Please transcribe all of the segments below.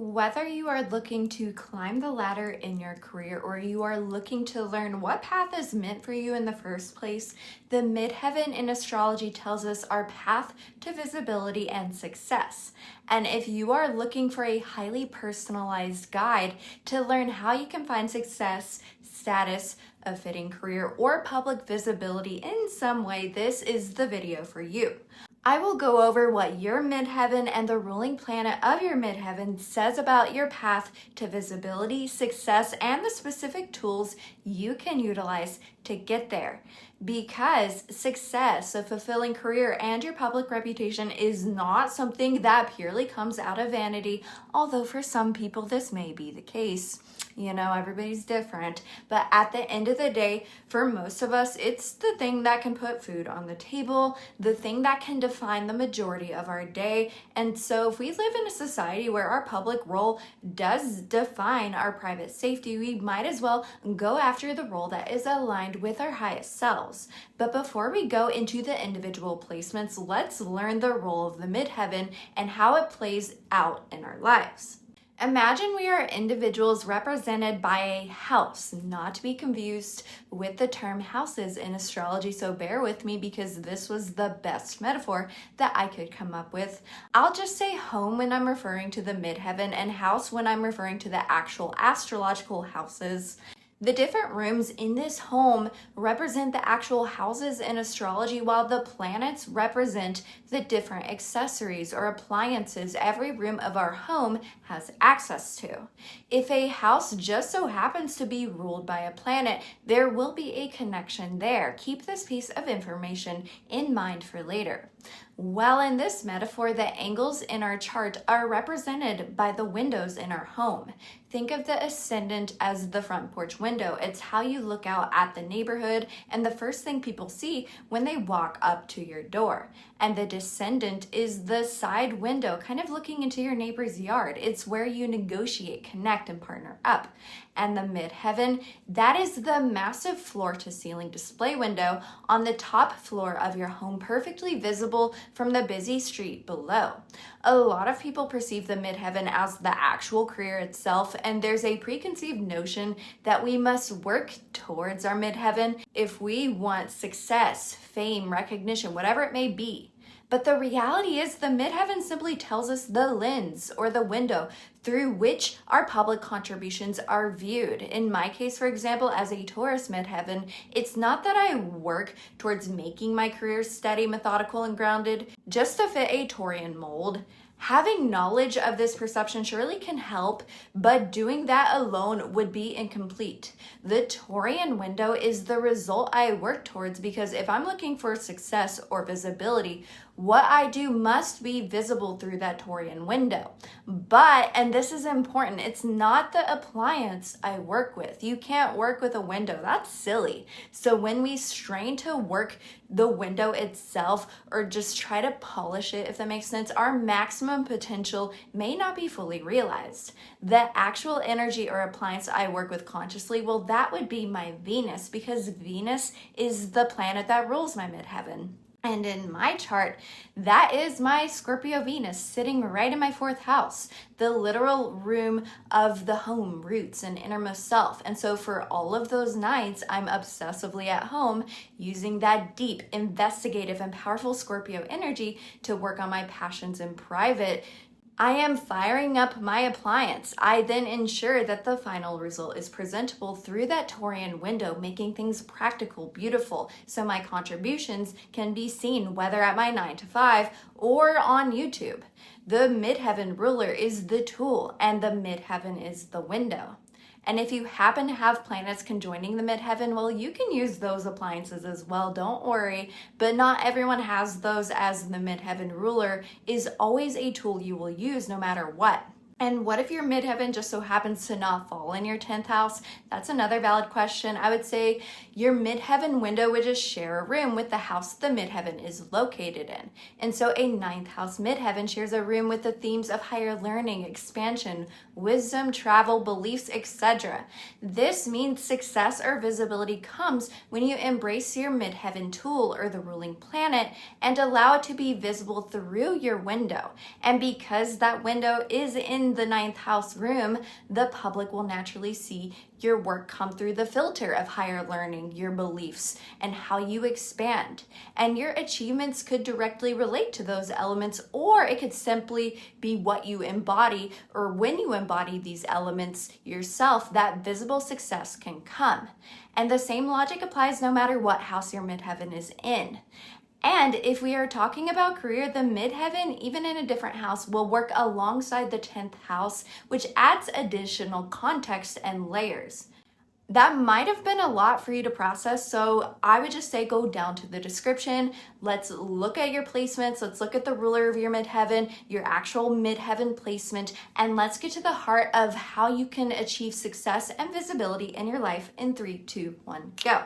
Whether you are looking to climb the ladder in your career or you are looking to learn what path is meant for you in the first place, the midheaven in astrology tells us our path to visibility and success. And if you are looking for a highly personalized guide to learn how you can find success, status, a fitting career, or public visibility in some way, this is the video for you. I will go over what your midheaven and the ruling planet of your midheaven says about your path to visibility, success, and the specific tools you can utilize to get there. Because success, a fulfilling career, and your public reputation is not something that purely comes out of vanity, although for some people this may be the case. You know, everybody's different. But at the end of the day, for most of us, it's the thing that can put food on the table, the thing that can define the majority of our day. And so if we live in a society where our public role does define our private safety, we might as well go after the role that is aligned with our highest selves. But before we go into the individual placements, let's learn the role of the midheaven and how it plays out in our lives. Imagine we are individuals represented by a house, not to be confused with the term houses in astrology, so bear with me because this was the best metaphor that I could come up with. I'll just say home when I'm referring to the midheaven and house when I'm referring to the actual astrological houses. The different rooms in this home represent the actual houses in astrology, while the planets represent the different accessories or appliances every room of our home has access to. If a house just so happens to be ruled by a planet, there will be a connection there. Keep this piece of information in mind for later. Well, in this metaphor, the angles in our chart are represented by the windows in our home. Think of the ascendant as the front porch window. It's how you look out at the neighborhood and the first thing people see when they walk up to your door. And the descendant is the side window, kind of looking into your neighbor's yard. It's where you negotiate, connect, and partner up. And the midheaven, that is the massive floor-to-ceiling display window on the top floor of your home, perfectly visible from the busy street below. A lot of people perceive the midheaven as the actual career itself, and there's a preconceived notion that we must work towards our midheaven if we want success, fame, recognition, whatever it may be. But the reality is the midheaven simply tells us the lens or the window through which our public contributions are viewed. In my case, for example, as a Taurus Midheaven, it's not that I work towards making my career steady, methodical, and grounded just to fit a Taurian mold. Having knowledge of this perception surely can help, but doing that alone would be incomplete. The Taurian window is the result I work towards, because if I'm looking for success or visibility, what I do must be visible through that Taurian window. But, and this is important, it's not the appliance I work with. You can't work with a window. That's silly. So when we strain to work the window itself or just try to polish it, if that makes sense, our maximum potential may not be fully realized. The actual energy or appliance I work with consciously, well, that would be my Venus, because Venus is the planet that rules my midheaven. And in my chart, that is my Scorpio Venus sitting right in my fourth house, the literal room of the home, roots, and innermost self. And so for all of those nights, I'm obsessively at home using that deep, investigative, and powerful Scorpio energy to work on my passions in private. I am firing up my appliance. I then ensure that the final result is presentable through that Taurian window, making things practical, beautiful, so my contributions can be seen whether at my 9 to 5 or on YouTube. The midheaven ruler is the tool, and the midheaven is the window. And if you happen to have planets conjoining the midheaven, well, you can use those appliances as well, don't worry. But not everyone has those, as the midheaven ruler is always a tool you will use no matter what. And what if your midheaven just so happens to not fall in your 10th house? That's another valid question. I would say your midheaven window would just share a room with the house the midheaven is located in. And so a 9th house midheaven shares a room with the themes of higher learning, expansion, wisdom, travel, beliefs, etc. This means success or visibility comes when you embrace your midheaven tool or the ruling planet and allow it to be visible through your window. And because that window is in in the ninth house room, the public will naturally see your work come through the filter of higher learning, your beliefs, and how you expand. And your achievements could directly relate to those elements, or it could simply be what you embody, or when you embody these elements yourself, that visible success can come. And the same logic applies no matter what house your midheaven is in. And if we are talking about career, the midheaven, even in a different house, will work alongside the 10th house, which adds additional context and layers. That might have been a lot for you to process, so I would just say go down to the description. Let's look at your placements. Let's look at the ruler of your midheaven, your actual midheaven placement, and let's get to the heart of how you can achieve success and visibility in your life in 3, 2, 1, go.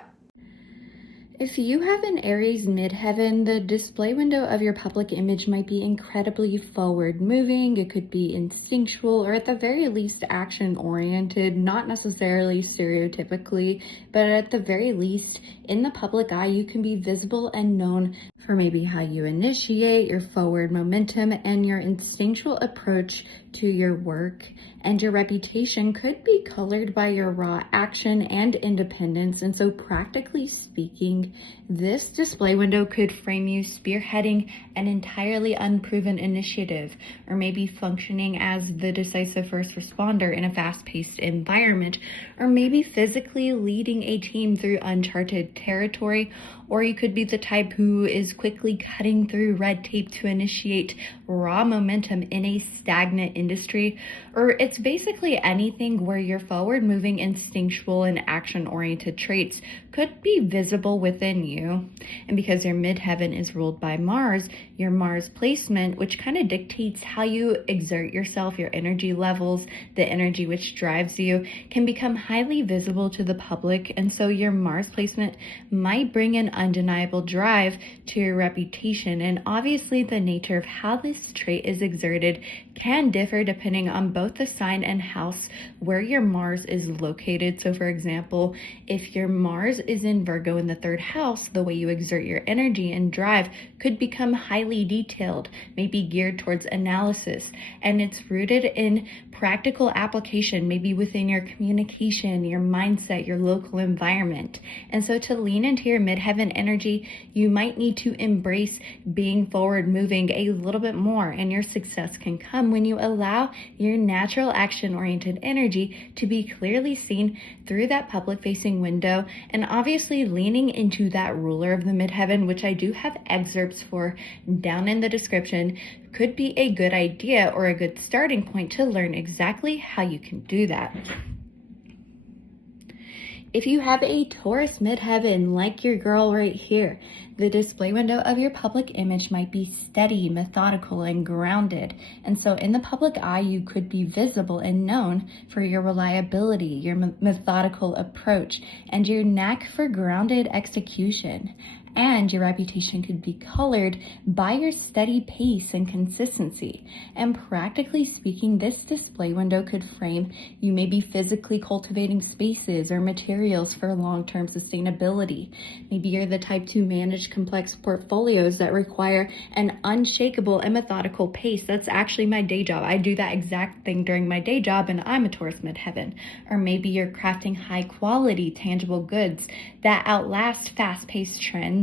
If you have an Aries Midheaven, the display window of your public image might be incredibly forward-moving. It could be instinctual, or at the very least action-oriented, not necessarily stereotypically, but at the very least, in the public eye, you can be visible and known for maybe how you initiate, your forward momentum, and your instinctual approach to your work. And your reputation could be colored by your raw action and independence. And so practically speaking, this display window could frame you spearheading an entirely unproven initiative, or maybe functioning as the decisive first responder in a fast-paced environment, or maybe physically leading a team through uncharted territory. Or you could be the type who is quickly cutting through red tape to initiate raw momentum in a stagnant industry. Or it's basically anything where your forward-moving, instinctual, and action-oriented traits could be visible within you. And because your midheaven is ruled by Mars, your Mars placement, which kind of dictates how you exert yourself, your energy levels, the energy which drives you, can become highly visible to the public. And so your Mars placement might bring an undeniable drive to your reputation. And obviously the nature of how this trait is exerted can differ depending on both the sign and house where your Mars is located. So for example, if your Mars is in Virgo in the 3rd house, the way you exert your energy and drive could become highly detailed, maybe geared towards analysis, and it's rooted in practical application, maybe within your communication, your mindset, your local environment. And so to lean into your midheaven energy, you might need to embrace being forward moving a little bit more, and your success can come when you allow your natural action oriented energy to be clearly seen through that public facing window. And obviously leaning into that ruler of the midheaven, which I do have excerpts for down in the description, could be a good idea or a good starting point to learn exactly how you can do that. If you have a Taurus Midheaven, like your girl right here, the display window of your public image might be steady, methodical, and grounded. And so in the public eye, you could be visible and known for your reliability, your methodical approach, and your knack for grounded execution. And your reputation could be colored by your steady pace and consistency. And practically speaking, this display window could frame you may be physically cultivating spaces or materials for long-term sustainability. Maybe you're the type to manage complex portfolios that require an unshakable and methodical pace. That's actually my day job. I do that exact thing during my day job, and I'm a Taurus Midheaven. Or maybe you're crafting high quality, tangible goods that outlast fast-paced trends.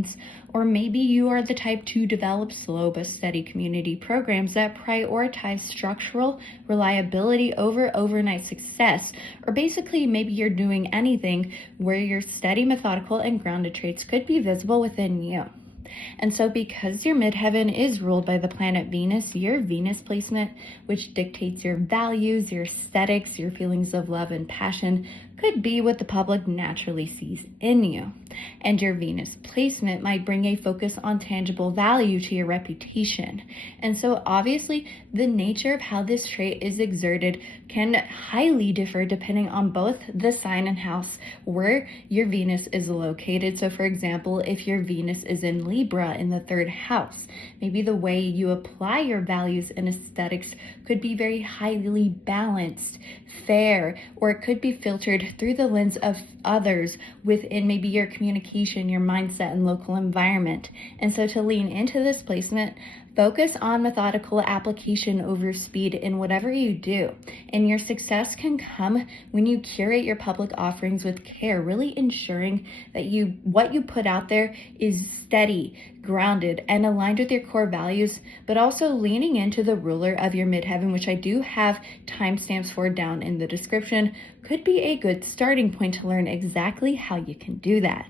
Or maybe you are the type to develop slow but steady community programs that prioritize structural reliability over overnight success. Or basically, maybe you're doing anything where your steady, methodical, and grounded traits could be visible within you. And so because your midheaven is ruled by the planet Venus, your Venus placement, which dictates your values, your aesthetics, your feelings of love and passion, could be what the public naturally sees in you. And your Venus placement might bring a focus on tangible value to your reputation. And so obviously the nature of how this trait is exerted can highly differ depending on both the sign and house where your Venus is located. So for example, if your Venus is in Libra in the 3rd house, maybe the way you apply your values and aesthetics could be very highly balanced, fair, or it could be filtered through the lens of others within maybe your communication, your mindset, and local environment. And so to lean into this placement, Focus on methodical application over speed in whatever you do, and your success can come when you curate your public offerings with care, really ensuring that what you put out there is steady, grounded, and aligned with your core values, but also leaning into the ruler of your midheaven, which I do have timestamps for down in the description, could be a good starting point to learn exactly how you can do that.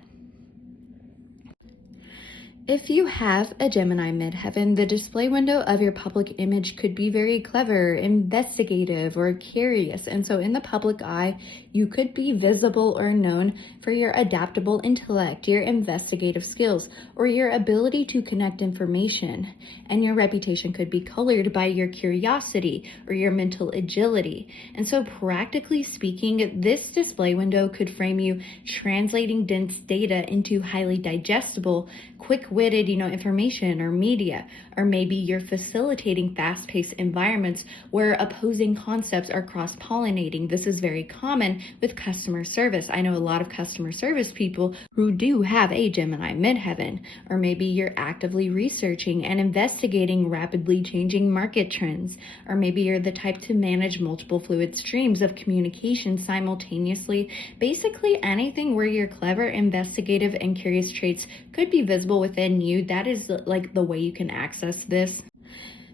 If you have a Gemini Midheaven, the display window of your public image could be very clever, investigative, or curious. And so in the public eye, you could be visible or known for your adaptable intellect, your investigative skills, or your ability to connect information. And your reputation could be colored by your curiosity or your mental agility. And so practically speaking, this display window could frame you translating dense data into highly digestible, quick-witted, information or media, or maybe you're facilitating fast-paced environments where opposing concepts are cross-pollinating. This is very common with customer service. I know a lot of customer service people who do have a Gemini Midheaven, or maybe you're actively researching and investigating rapidly changing market trends, or maybe you're the type to manage multiple fluid streams of communication simultaneously. Basically anything where your clever, investigative, and curious traits could be visible within you. That is like the way you can access this.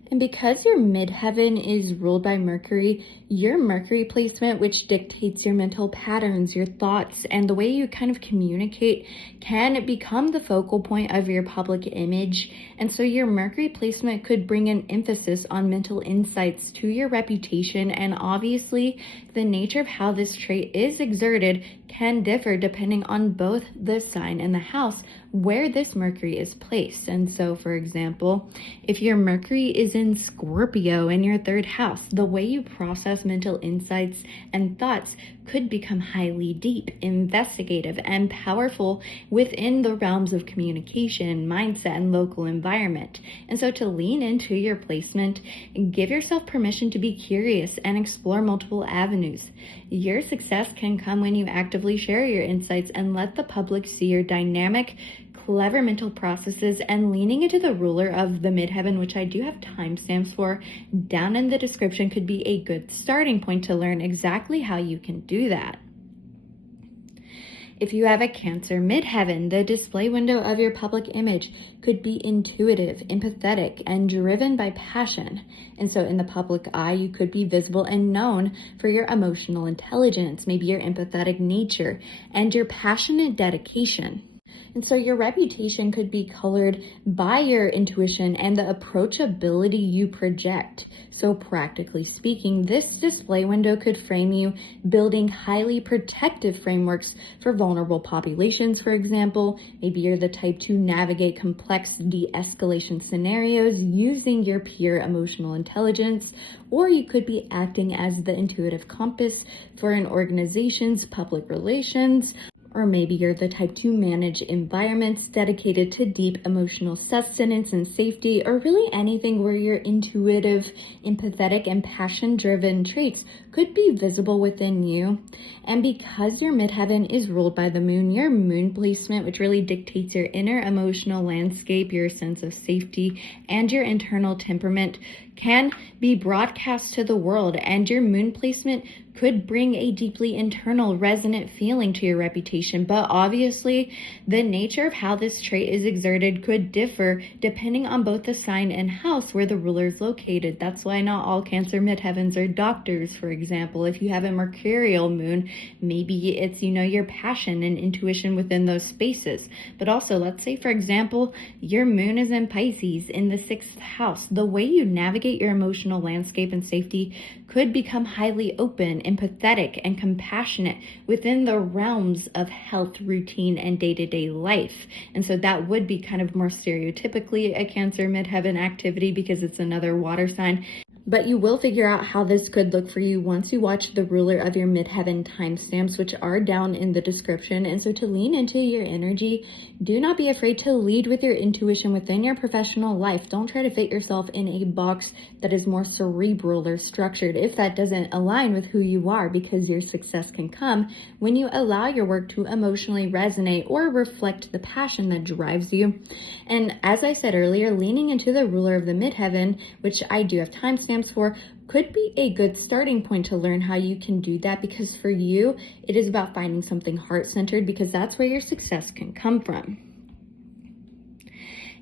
And because your midheaven is ruled by Mercury, your Mercury placement, which dictates your mental patterns, your thoughts, and the way you kind of communicate, can become the focal point of your public image. And so your Mercury placement could bring an emphasis on mental insights to your reputation. And obviously, the nature of how this trait is exerted can differ depending on both the sign and the house where this Mercury is placed. And so, for example, if your Mercury is in Scorpio in your third house, the way you process mental insights and thoughts could become highly deep, investigative, and powerful within the realms of communication, mindset, and local environment. And so to lean into your placement, give yourself permission to be curious and explore multiple avenues. Your success can come when you actively share your insights and let the public see your dynamic, clever mental processes, and leaning into the ruler of the midheaven, which I do have timestamps for down in the description, could be a good starting point to learn exactly how you can do that. If you have a Cancer Midheaven, the display window of your public image could be intuitive, empathetic, and driven by passion. And so in the public eye, you could be visible and known for your emotional intelligence, maybe your empathetic nature, and your passionate dedication. And so your reputation could be colored by your intuition and the approachability you project. So practically speaking, this display window could frame you building highly protective frameworks for vulnerable populations, for example. Maybe you're the type to navigate complex de-escalation scenarios using your pure emotional intelligence, or you could be acting as the intuitive compass for an organization's public relations. Or maybe you're the type to manage environments dedicated to deep emotional sustenance and safety, or really anything where your intuitive, empathetic, and passion-driven traits could be visible within you. And because your midheaven is ruled by the moon, your moon placement, which really dictates your inner emotional landscape, your sense of safety, and your internal temperament, can be broadcast to the world. And your moon placement could bring a deeply internal, resonant feeling to your reputation. But obviously, the nature of how this trait is exerted could differ depending on both the sign and house where the ruler is located. That's why not all Cancer Midheavens are doctors, for example. If you have a mercurial moon, maybe it's, your passion and intuition within those spaces. But also, let's say, for example, your moon is in Pisces in the 6th house. The way you navigate your emotional landscape and safety could become highly open, empathetic, and compassionate within the realms of health, routine, and day-to-day life. And so that would be kind of more stereotypically a Cancer Midheaven activity because it's another water sign. But you will figure out how this could look for you once you watch the ruler of your midheaven timestamps, which are down in the description. And so to lean into your energy, do not be afraid to lead with your intuition within your professional life. Don't try to fit yourself in a box that is more cerebral or structured if that doesn't align with who you are, because your success can come when you allow your work to emotionally resonate or reflect the passion that drives you. And as I said earlier, leaning into the ruler of the midheaven, which I do have timestamps for, could be a good starting point to learn how you can do that, because for you, it is about finding something heart-centered, because that's where your success can come from.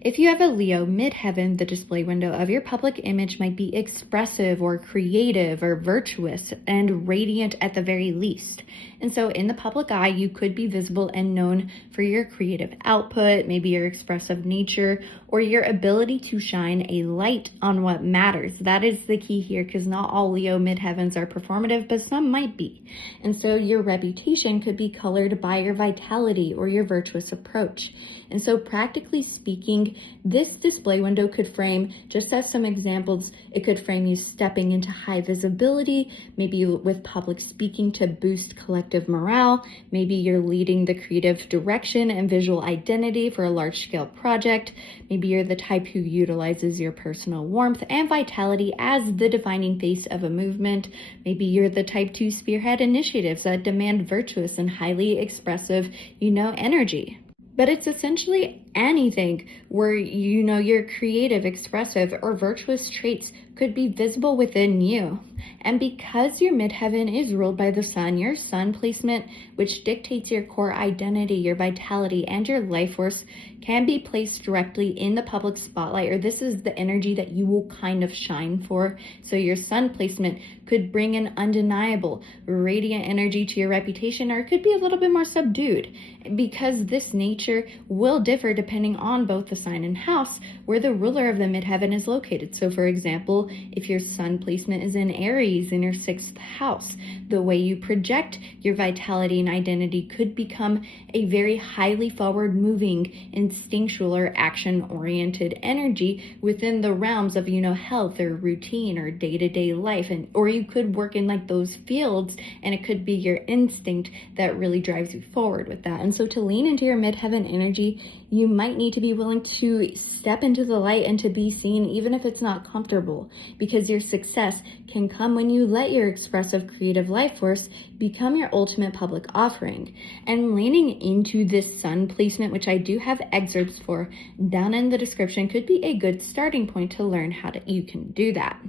If you have a Leo midheaven, the display window of your public image might be expressive or creative or virtuous and radiant at the very least. And so in the public eye, you could be visible and known for your creative output, maybe your expressive nature, or your ability to shine a light on what matters. That is the key here, because not all Leo midheavens are performative, but some might be. And so your reputation could be colored by your vitality or your virtuous approach. And so practically speaking, this display window could frame, just as some examples, it could frame you stepping into high visibility, maybe with public speaking to boost collective morale. Maybe you're leading the creative direction and visual identity for a large-scale project. Maybe you're the type who utilizes your personal warmth and vitality as the defining face of a movement. Maybe you're the type to spearhead initiatives that demand virtuous and highly expressive, energy. But it's essentially anything where, your creative, expressive, or virtuous traits could be visible within you. And because your midheaven is ruled by the sun, your sun placement, which dictates your core identity, your vitality, and your life force, can be placed directly in the public spotlight, or this is the energy that you will kind of shine for. So your sun placement could bring an undeniable, radiant energy to your reputation, or it could be a little bit more subdued, because this nature will differ depending on both the sign and house where the ruler of the midheaven is located. So for example, if your sun placement is in Aries in your 6th house, the way you project your vitality and identity could become a very highly forward-moving, instinctual, or action-oriented energy within the realms of, health or routine or day-to-day life. Or you could work in like those fields, and it could be your instinct that really drives you forward with that. And so to lean into your midheaven energy, you might need to be willing to step into the light and to be seen, even if it's not comfortable, because your success can come when you let your expressive creative life force become your ultimate public offering. And leaning into this sun placement, which I do have excerpts for down in the description, could be a good starting point to learn how you can do that.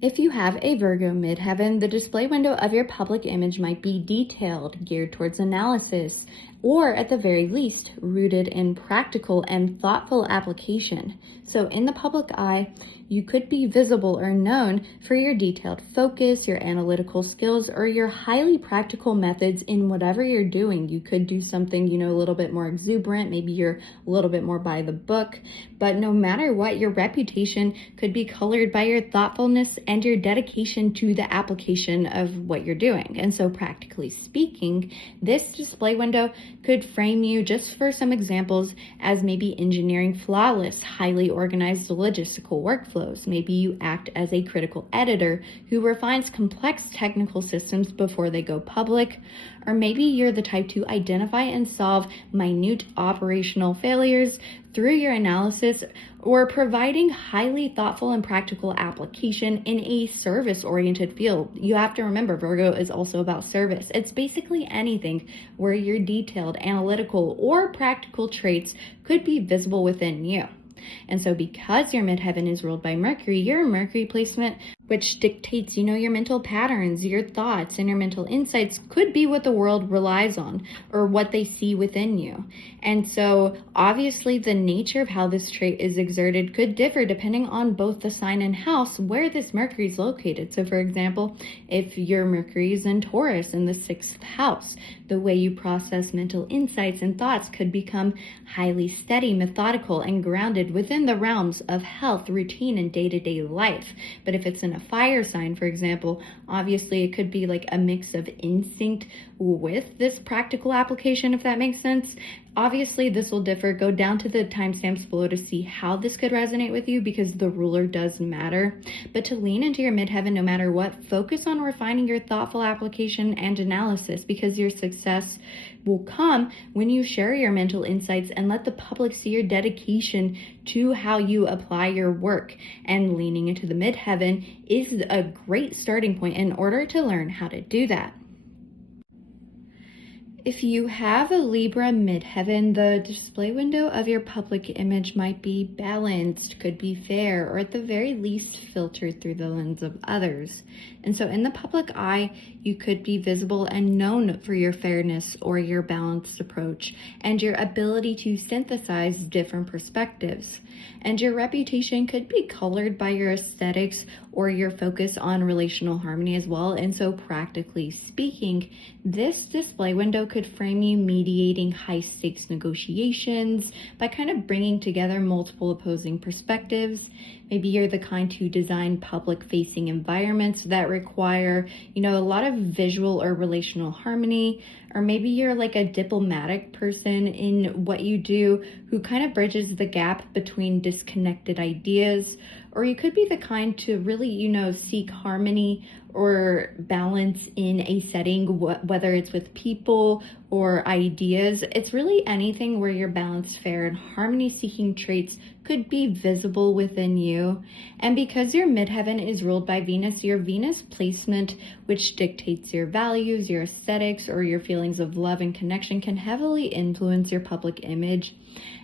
If you have a Virgo midheaven, the display window of your public image might be detailed, geared towards analysis, or at the very least, rooted in practical and thoughtful application. So in the public eye, you could be visible or known for your detailed focus, your analytical skills, or your highly practical methods in whatever you're doing. You could do something, a little bit more exuberant. Maybe you're a little bit more by the book. But no matter what, your reputation could be colored by your thoughtfulness and your dedication to the application of what you're doing. And so practically speaking, this display window could frame you, just for some examples, as maybe engineering flawless, highly organized logistical workflows. Maybe you act as a critical editor who refines complex technical systems before they go public. Or maybe you're the type to identify and solve minute operational failures through your analysis, or providing highly thoughtful and practical application in a service-oriented field. You have to remember, Virgo is also about service. It's basically anything where your detailed, analytical, or practical traits could be visible within you. And so because your midheaven is ruled by Mercury, your Mercury placement, which dictates, your mental patterns, your thoughts, and your mental insights, could be what the world relies on or what they see within you. And so obviously the nature of how this trait is exerted could differ depending on both the sign and house where this Mercury is located. So for example, if your Mercury is in Taurus in the 6th house, the way you process mental insights and thoughts could become highly steady, methodical, and grounded within the realms of health, routine, and day-to-day life. But if it's in a fire sign, for example, obviously it could be like a mix of instinct with this practical application, if that makes sense. Obviously, this will differ. Go down to the timestamps below to see how this could resonate with you, because the ruler does matter. But to lean into your midheaven no matter what, focus on refining your thoughtful application and analysis, because your success will come when you share your mental insights and let the public see your dedication to how you apply your work. And leaning into the midheaven is a great starting point in order to learn how to do that. If you have a Libra Midheaven, the display window of your public image might be balanced, could be fair, or at the very least filtered through the lens of others. And so in the public eye, you could be visible and known for your fairness or your balanced approach and your ability to synthesize different perspectives. And your reputation could be colored by your aesthetics or your focus on relational harmony as well. And so practically speaking, this display window could frame you mediating high stakes negotiations by kind of bringing together multiple opposing perspectives. Maybe you're the kind to design public facing environments that require, a lot of visual or relational harmony. Or maybe you're like a diplomatic person in what you do who kind of bridges the gap between disconnected ideas. Or you could be the kind to really, seek harmony or balance in a setting, whether it's with people or ideas. It's really anything where your balanced, fair, and harmony-seeking traits could be visible within you. And because your midheaven is ruled by Venus, your Venus placement, which dictates your values, your aesthetics, or your feelings of love and connection, can heavily influence your public image.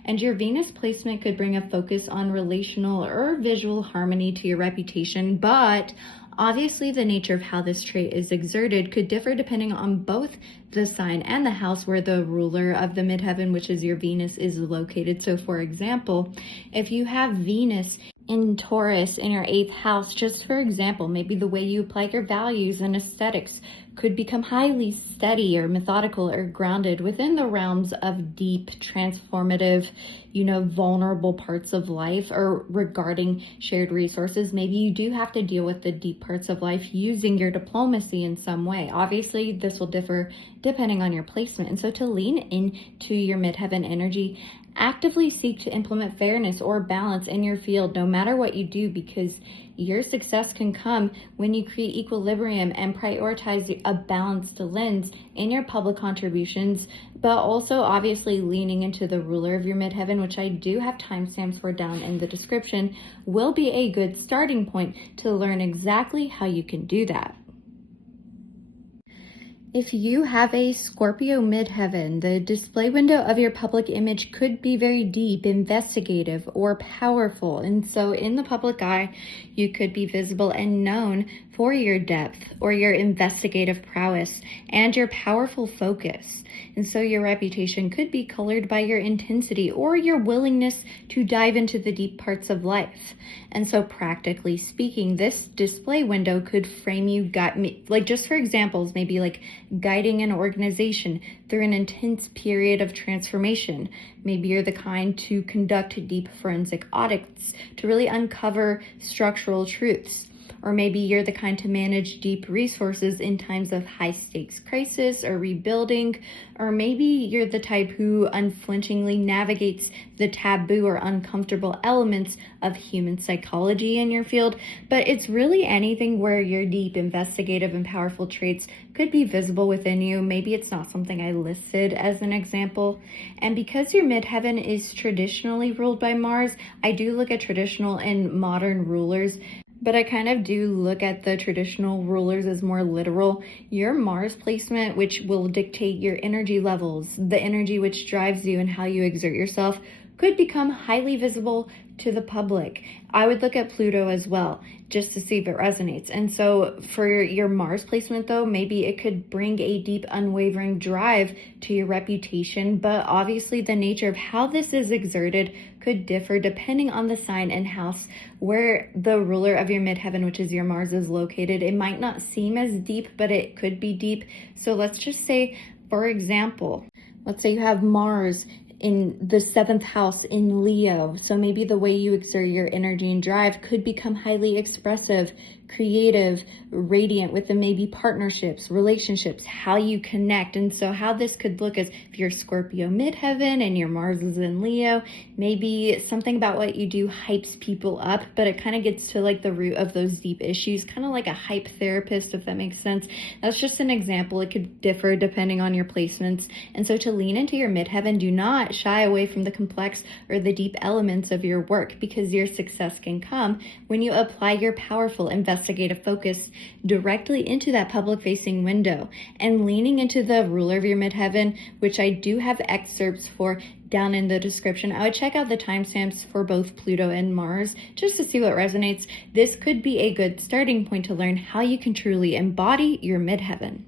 And your Venus placement could bring a focus on relational or visual harmony to your reputation, but obviously the nature of how this trait is exerted could differ depending on both the sign and the house where the ruler of the midheaven, which is your Venus, is located. So for example, if you have Venus in Taurus in your 8th house, just for example, maybe the way you apply your values and aesthetics could become highly steady or methodical or grounded within the realms of deep, transformative, vulnerable parts of life, or regarding shared resources. Maybe you do have to deal with the deep parts of life using your diplomacy in some way. Obviously, this will differ depending on your placement. And so to lean into your midheaven energy, actively seek to implement fairness or balance in your field, no matter what you do, because your success can come when you create equilibrium and prioritize a balanced lens in your public contributions, but also obviously leaning into the ruler of your midheaven, which I do have timestamps for down in the description, will be a good starting point to learn exactly how you can do that. If you have a Scorpio Midheaven, the display window of your public image could be very deep, investigative, or powerful. And so in the public eye, you could be visible and known for your depth or your investigative prowess and your powerful focus. And so your reputation could be colored by your intensity or your willingness to dive into the deep parts of life. And so practically speaking, this display window could frame you, like just for examples, maybe like guiding an organization through an intense period of transformation. Maybe you're the kind to conduct deep forensic audits to really uncover structural truths. Or maybe you're the kind to manage deep resources in times of high stakes crisis or rebuilding. Or maybe you're the type who unflinchingly navigates the taboo or uncomfortable elements of human psychology in your field. But it's really anything where your deep, investigative, and powerful traits could be visible within you. Maybe it's not something I listed as an example. And because your midheaven is traditionally ruled by Mars, I do look at traditional and modern rulers, but I kind of do look at the traditional rulers as more literal. Your Mars placement, which will dictate your energy levels, the energy which drives you and how you exert yourself, could become highly visible to the public. I would look at Pluto as well, just to see if it resonates. And so for your Mars placement though, maybe it could bring a deep, unwavering drive to your reputation, but obviously the nature of how this is exerted could differ depending on the sign and house where the ruler of your midheaven, which is your Mars, is located. It might not seem as deep, but it could be deep. So let's just say, for example, let's say you have Mars in the 7th house in Leo. So maybe the way you exert your energy and drive could become highly expressive, creative, radiant with the maybe partnerships, relationships, how you connect. And so how this could look is if you're Scorpio Midheaven and your Mars is in Leo, maybe something about what you do hypes people up, but it kind of gets to like the root of those deep issues, kind of like a hype therapist, if that makes sense. That's just an example. It could differ depending on your placements. And so to lean into your midheaven, do not shy away from the complex or the deep elements of your work, because your success can come when you apply your powerful investigative focus directly into that public facing window. And leaning into the ruler of your midheaven, which I do have excerpts for down in the description, I would check out the timestamps for both Pluto and Mars just to see what resonates. This could be a good starting point to learn how you can truly embody your midheaven.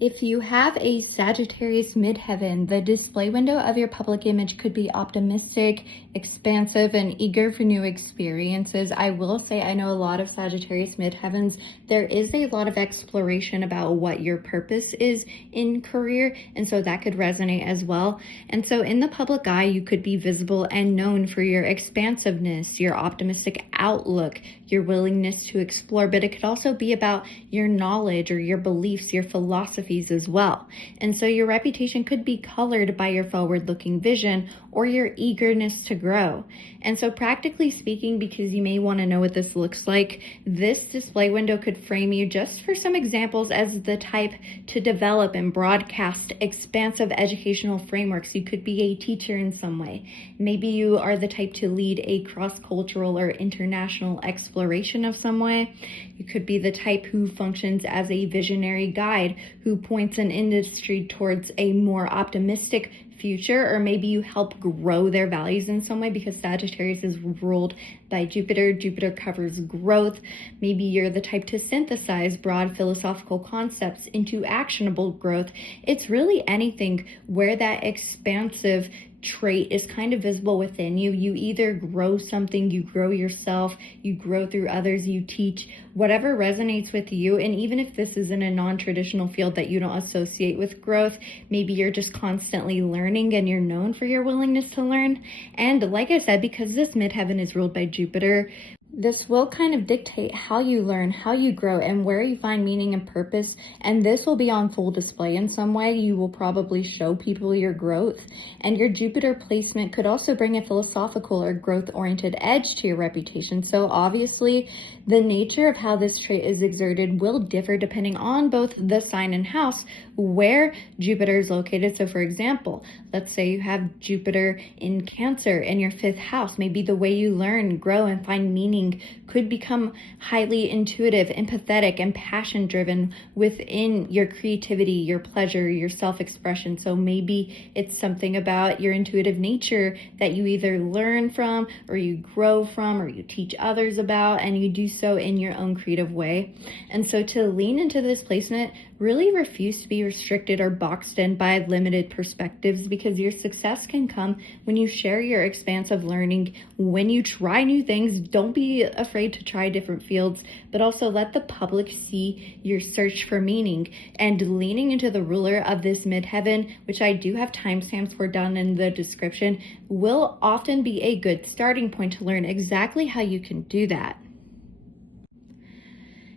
If you have a Sagittarius Midheaven, the display window of your public image could be optimistic, expansive, and eager for new experiences. I will say I know a lot of Sagittarius Midheavens. There is a lot of exploration about what your purpose is in career, and so that could resonate as well. And so in the public eye, you could be visible and known for your expansiveness, your optimistic outlook, your willingness to explore, but it could also be about your knowledge or your beliefs, your philosophies as well. And so your reputation could be colored by your forward-looking vision or your eagerness to grow. And so practically speaking, because you may want to know what this looks like, this display window could frame you just for some examples as the type to develop and broadcast expansive educational frameworks. You could be a teacher in some way. Maybe you are the type to lead a cross-cultural or international exploration of some way. You could be the type who functions as a visionary guide who points an industry towards a more optimistic future, or maybe you help grow their values in some way, because Sagittarius is ruled by Jupiter. Jupiter covers growth. Maybe you're the type to synthesize broad philosophical concepts into actionable growth. It's really anything where that expansive trait is kind of visible within you. You either grow something, you grow yourself, you grow through others, you teach, whatever resonates with you. And even if this is in a non-traditional field that you don't associate with growth, maybe you're just constantly learning and you're known for your willingness to learn. And like I said, because this midheaven is ruled by Jupiter, this will kind of dictate how you learn, how you grow, and where you find meaning and purpose. And this will be on full display in some way. You will probably show people your growth. And your Jupiter placement could also bring a philosophical or growth-oriented edge to your reputation. So obviously, the nature of how this trait is exerted will differ depending on both the sign and house where Jupiter is located. So for example, let's say you have Jupiter in Cancer in your 5th house. Maybe the way you learn, grow, and find meaning could become highly intuitive, empathetic, and passion-driven within your creativity, your pleasure, your self-expression. So maybe it's something about your intuitive nature that you either learn from, or you grow from, or you teach others about, and you do so in your own creative way. And so to lean into this placement, really refuse to be restricted or boxed in by limited perspectives, because your success can come when you share your expansive learning, when you try new things. Don't be afraid to try different fields, but also let the public see your search for meaning. And leaning into the ruler of this midheaven, which I do have timestamps for down in the description, will often be a good starting point to learn exactly how you can do that.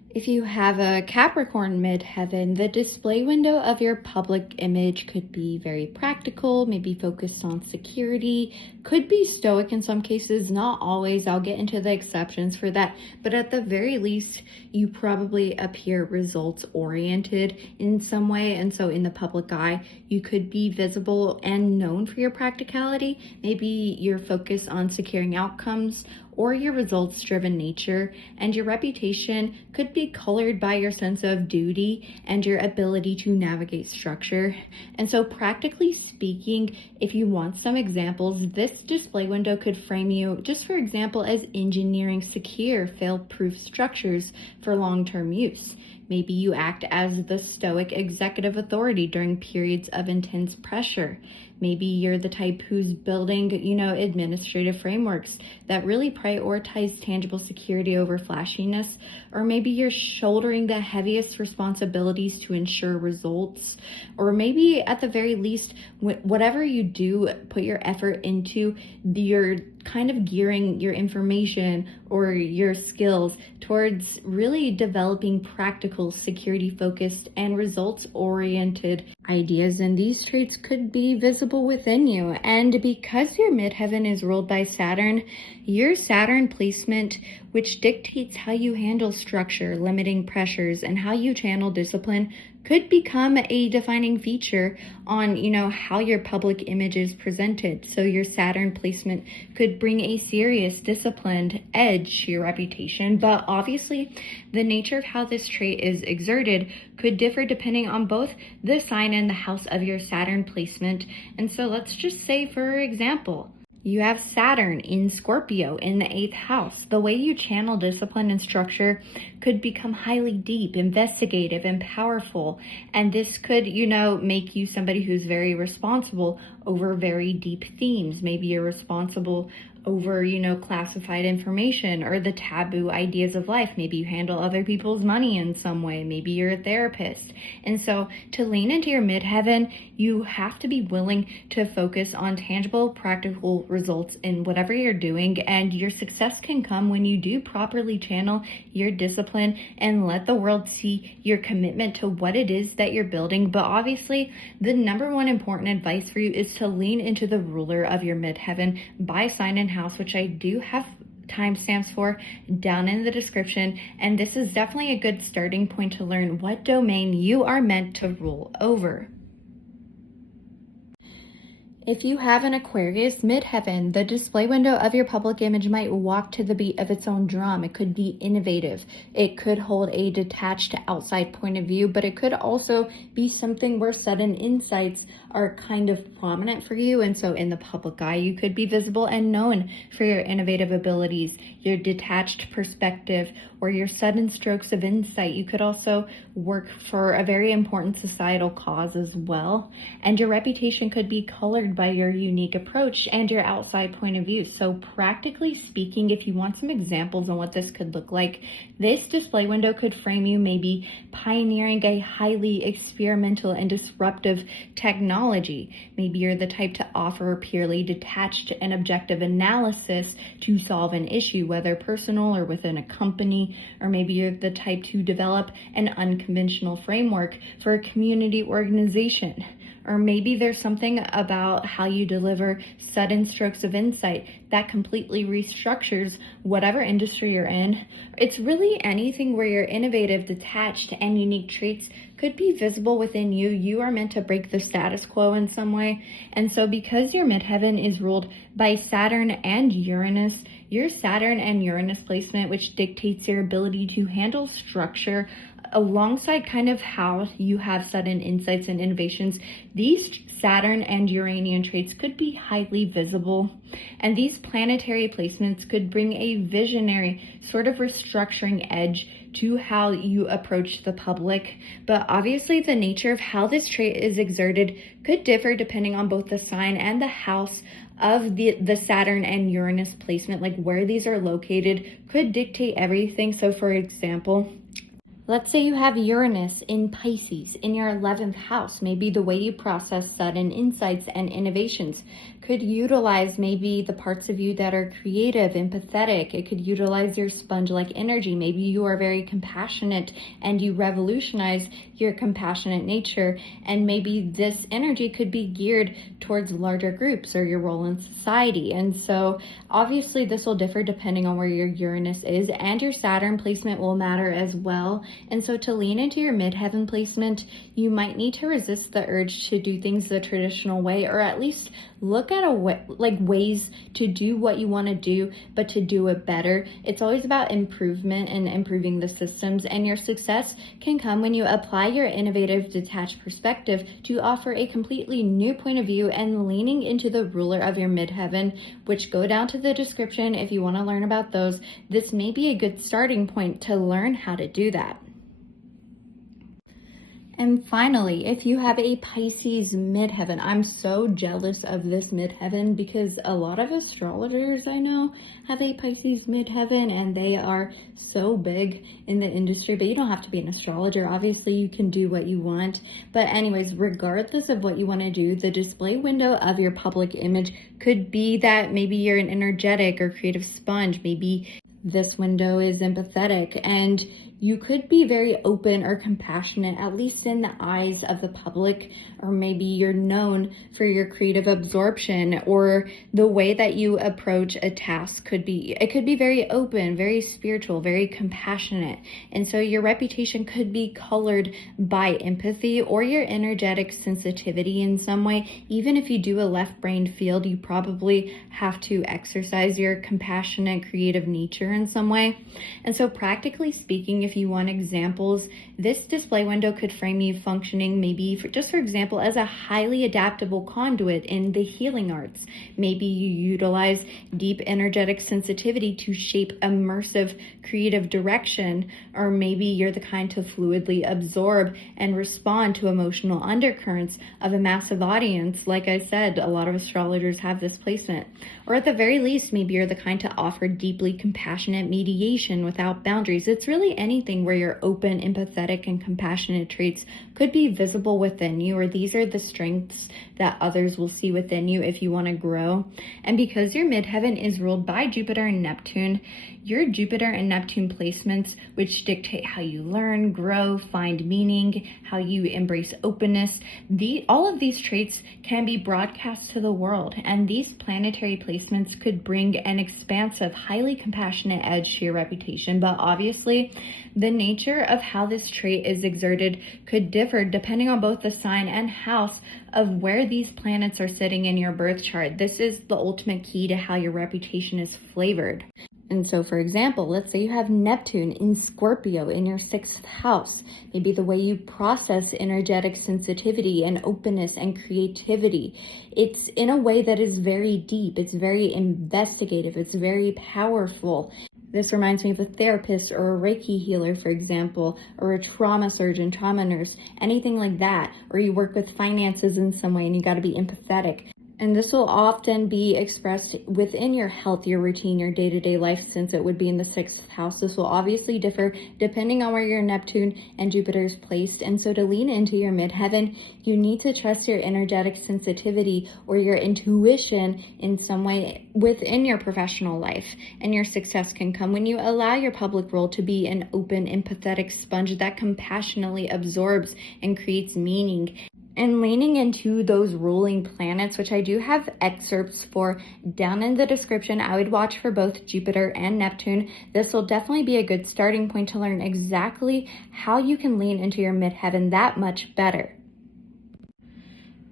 If you have a Capricorn Midheaven, the display window of your public image could be very practical, maybe focused on security, could be stoic in some cases, not always. I'll get into the exceptions for that. But at the very least, you probably appear results oriented in some way. And so in the public eye, you could be visible and known for your practicality. Maybe your focus on securing outcomes or your results-driven nature, and your reputation could be colored by your sense of duty and your ability to navigate structure. And so practically speaking, if you want some examples, this display window could frame you, just for example, as engineering secure, fail-proof structures for long-term use. Maybe you act as the stoic executive authority during periods of intense pressure. Maybe you're the type who's building, administrative frameworks that really prioritize tangible security over flashiness. Or maybe you're shouldering the heaviest responsibilities to ensure results. Or maybe at the very least, whatever you do, put your effort into, you're kind of gearing your information or your skills towards really developing practical, security-focused, and results-oriented ideas. And these traits could be visible within you. And because your midheaven is ruled by Saturn, your Saturn placement, which dictates how you handle structure, limiting pressures, and how you channel discipline, could become a defining feature on, how your public image is presented. So your Saturn placement could bring a serious, disciplined edge to your reputation, but obviously the nature of how this trait is exerted could differ depending on both the sign and the house of your Saturn placement. And so let's just say, for example, you have Saturn in Scorpio in the 8th house. The way you channel discipline and structure could become highly deep, investigative, and powerful. And this could, make you somebody who's very responsible over very deep themes. Maybe you're responsible over, classified information or the taboo ideas of life. Maybe you handle other people's money in some way. Maybe you're a therapist. And so to lean into your midheaven, you have to be willing to focus on tangible, practical results in whatever you're doing. And your success can come when you do properly channel your discipline and let the world see your commitment to what it is that you're building. But obviously, the number one important advice for you is to lean into the ruler of your midheaven by sign and house, which I do have timestamps for down in the description. And this is definitely a good starting point to learn what domain you are meant to rule over. If you have an Aquarius Midheaven, the display window of your public image might walk to the beat of its own drum. It could be innovative. It could hold a detached outside point of view, but it could also be something where sudden insights are kind of prominent for you. And so in the public eye, you could be visible and known for your innovative abilities, your detached perspective, or your sudden strokes of insight. You could also work for a very important societal cause as well. And your reputation could be colored by your unique approach and your outside point of view. So practically speaking, if you want some examples on what this could look like, this display window could frame you maybe pioneering a highly experimental and disruptive technology. Maybe you're the type to offer purely detached and objective analysis to solve an issue, whether personal or within a company, or maybe you're the type to develop an unconventional framework for a community organization. Or maybe there's something about how you deliver sudden strokes of insight that completely restructures whatever industry you're in. It's really anything where your innovative, detached, and unique traits could be visible within you. You are meant to break the status quo in some way. And so because your midheaven is ruled by Saturn and Uranus, your Saturn and Uranus placement, which dictates your ability to handle structure, alongside kind of how you have sudden insights and innovations, these Saturn and Uranian traits could be highly visible. And these planetary placements could bring a visionary sort of restructuring edge to how you approach the public. But obviously the nature of how this trait is exerted could differ depending on both the sign and the house of the Saturn and Uranus placement. Like where these are located could dictate everything. So for example, let's say you have Uranus in Pisces in your 11th house. Maybe the way you process sudden insights and innovations could utilize maybe the parts of you that are creative, empathetic. It could utilize your sponge-like energy. Maybe you are very compassionate and you revolutionize your compassionate nature. And maybe this energy could be geared towards larger groups or your role in society. And so obviously this will differ depending on where your Uranus is, and your Saturn placement will matter as well. And so to lean into your midheaven placement, you might need to resist the urge to do things the traditional way, or at least look at ways to do what you want to do, but to do it better. It's always about improvement and improving the systems, and your success can come when you apply your innovative, detached perspective to offer a completely new point of view and leaning into the ruler of your midheaven, which go down to the description if you want to learn about those. This may be a good starting point to learn how to do that. And finally, if you have a Pisces midheaven, I'm so jealous of this midheaven because a lot of astrologers I know have a Pisces midheaven and they are so big in the industry. But you don't have to be an astrologer. Obviously, you can do what you want. But anyways, regardless of what you want to do, the display window of your public image could be that maybe you're an energetic or creative sponge. Maybe This window is empathetic, and you could be very open or compassionate, at least in the eyes of the public, or maybe you're known for your creative absorption, or the way that you approach a task could be very open, very spiritual, very compassionate. And so your reputation could be colored by empathy or your energetic sensitivity in some way. Even if you do a left-brained field, you probably have to exercise your compassionate, creative nature in some way. And so practically speaking, if you want examples, this display window could frame you functioning maybe, for example, as a highly adaptable conduit in the healing arts. Maybe you utilize deep energetic sensitivity to shape immersive creative direction, or maybe you're the kind to fluidly absorb and respond to emotional undercurrents of a massive audience. Like I said, a lot of astrologers have this placement. Or at the very least, maybe you're the kind to offer deeply compassionate mediation without boundaries. It's really anything where your open, empathetic, and compassionate traits could be visible within you, or these are the strengths that others will see within you if you want to grow. And because your midheaven is ruled by Jupiter and Neptune, your Jupiter and Neptune placements, which dictate how you learn, grow, find meaning, how you embrace openness, all of these traits can be broadcast to the world. And these planetary placements could bring an expansive, highly compassionate edge to your reputation. But obviously, the nature of how this trait is exerted could differ depending on both the sign and house of where these planets are sitting in your birth chart. This is the ultimate key to how your reputation is flavored. And so, for example, let's say you have Neptune in Scorpio in your 6th house. Maybe the way you process energetic sensitivity and openness and creativity, it's in a way that is very deep, it's very investigative, it's very powerful. This reminds me of a therapist or a Reiki healer, for example, or a trauma surgeon, trauma nurse, anything like that. Or you work with finances in some way and you got to be empathetic. And this will often be expressed within your health, your routine, your day-to-day life, since it would be in the 6th house. This will obviously differ depending on where your Neptune and Jupiter is placed. And so to lean into your midheaven, you need to trust your energetic sensitivity or your intuition in some way within your professional life. And your success can come when you allow your public role to be an open, empathetic sponge that compassionately absorbs and creates meaning. And leaning into those ruling planets, which I do have excerpts for down in the description, I would watch for both Jupiter and Neptune. This will definitely be a good starting point to learn exactly how you can lean into your midheaven that much better.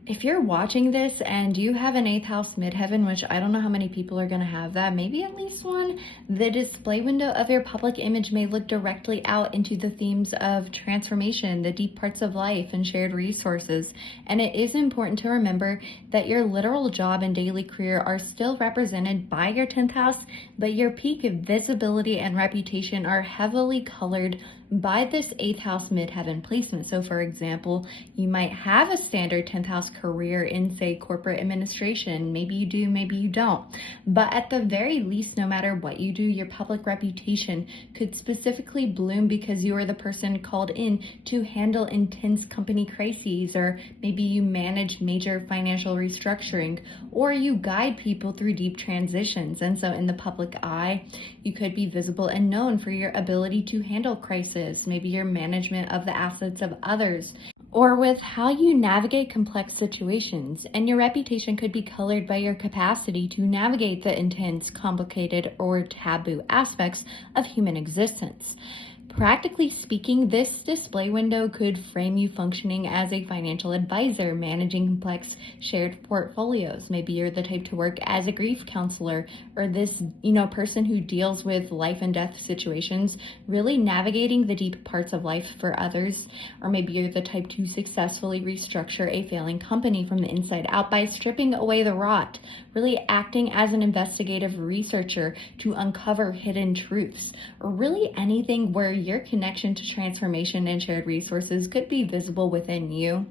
If you're watching this and you have an 8th house midheaven, which I don't know how many people are going to have that, maybe at least one, the display window of your public image may look directly out into the themes of transformation, the deep parts of life, and shared resources. And it is important to remember that your literal job and daily career are still represented by your 10th house, but your peak visibility and reputation are heavily colored by this 8th house midheaven placement. So for example, you might have a standard 10th house career in, say, corporate administration. Maybe you do, maybe you don't. But at the very least, no matter what you do, your public reputation could specifically bloom because you are the person called in to handle intense company crises, or maybe you manage major financial restructuring, or you guide people through deep transitions. And so in the public eye, you could be visible and known for your ability to handle crisis, maybe your management of the assets of others, or with how you navigate complex situations. And your reputation could be colored by your capacity to navigate the intense, complicated, or taboo aspects of human existence. Practically speaking, this display window could frame you functioning as a financial advisor, managing complex shared portfolios. Maybe you're the type to work as a grief counselor, or this, person who deals with life and death situations, really navigating the deep parts of life for others. Or maybe you're the type to successfully restructure a failing company from the inside out by stripping away the rot, really acting as an investigative researcher to uncover hidden truths, or really anything where your connection to transformation and shared resources could be visible within you.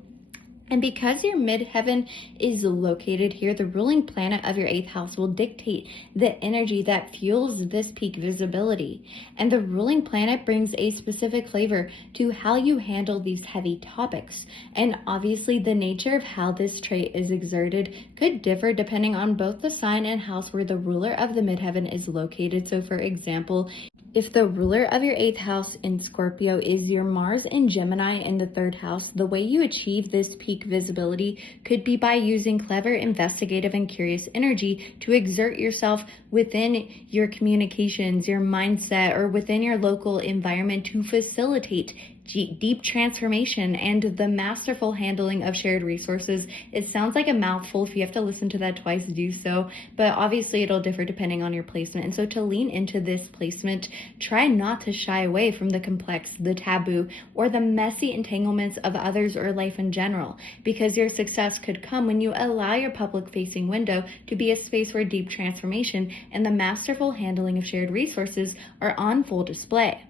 And because your midheaven is located here, the ruling planet of your 8th house will dictate the energy that fuels this peak visibility. And the ruling planet brings a specific flavor to how you handle these heavy topics. And obviously, the nature of how this trait is exerted could differ depending on both the sign and house where the ruler of the midheaven is located. So, for example, if the ruler of your 8th house in Scorpio is your Mars and Gemini in the 3rd house, the way you achieve this peak visibility could be by using clever, investigative, and curious energy to exert yourself within your communications, your mindset, or within your local environment to facilitate deep transformation and the masterful handling of shared resources. It sounds like a mouthful. If you have to listen to that twice, do so. But obviously it'll differ depending on your placement. And so to lean into this placement, try not to shy away from the complex, the taboo, or the messy entanglements of others or life in general, because your success could come when you allow your public-facing window to be a space where deep transformation and the masterful handling of shared resources are on full display.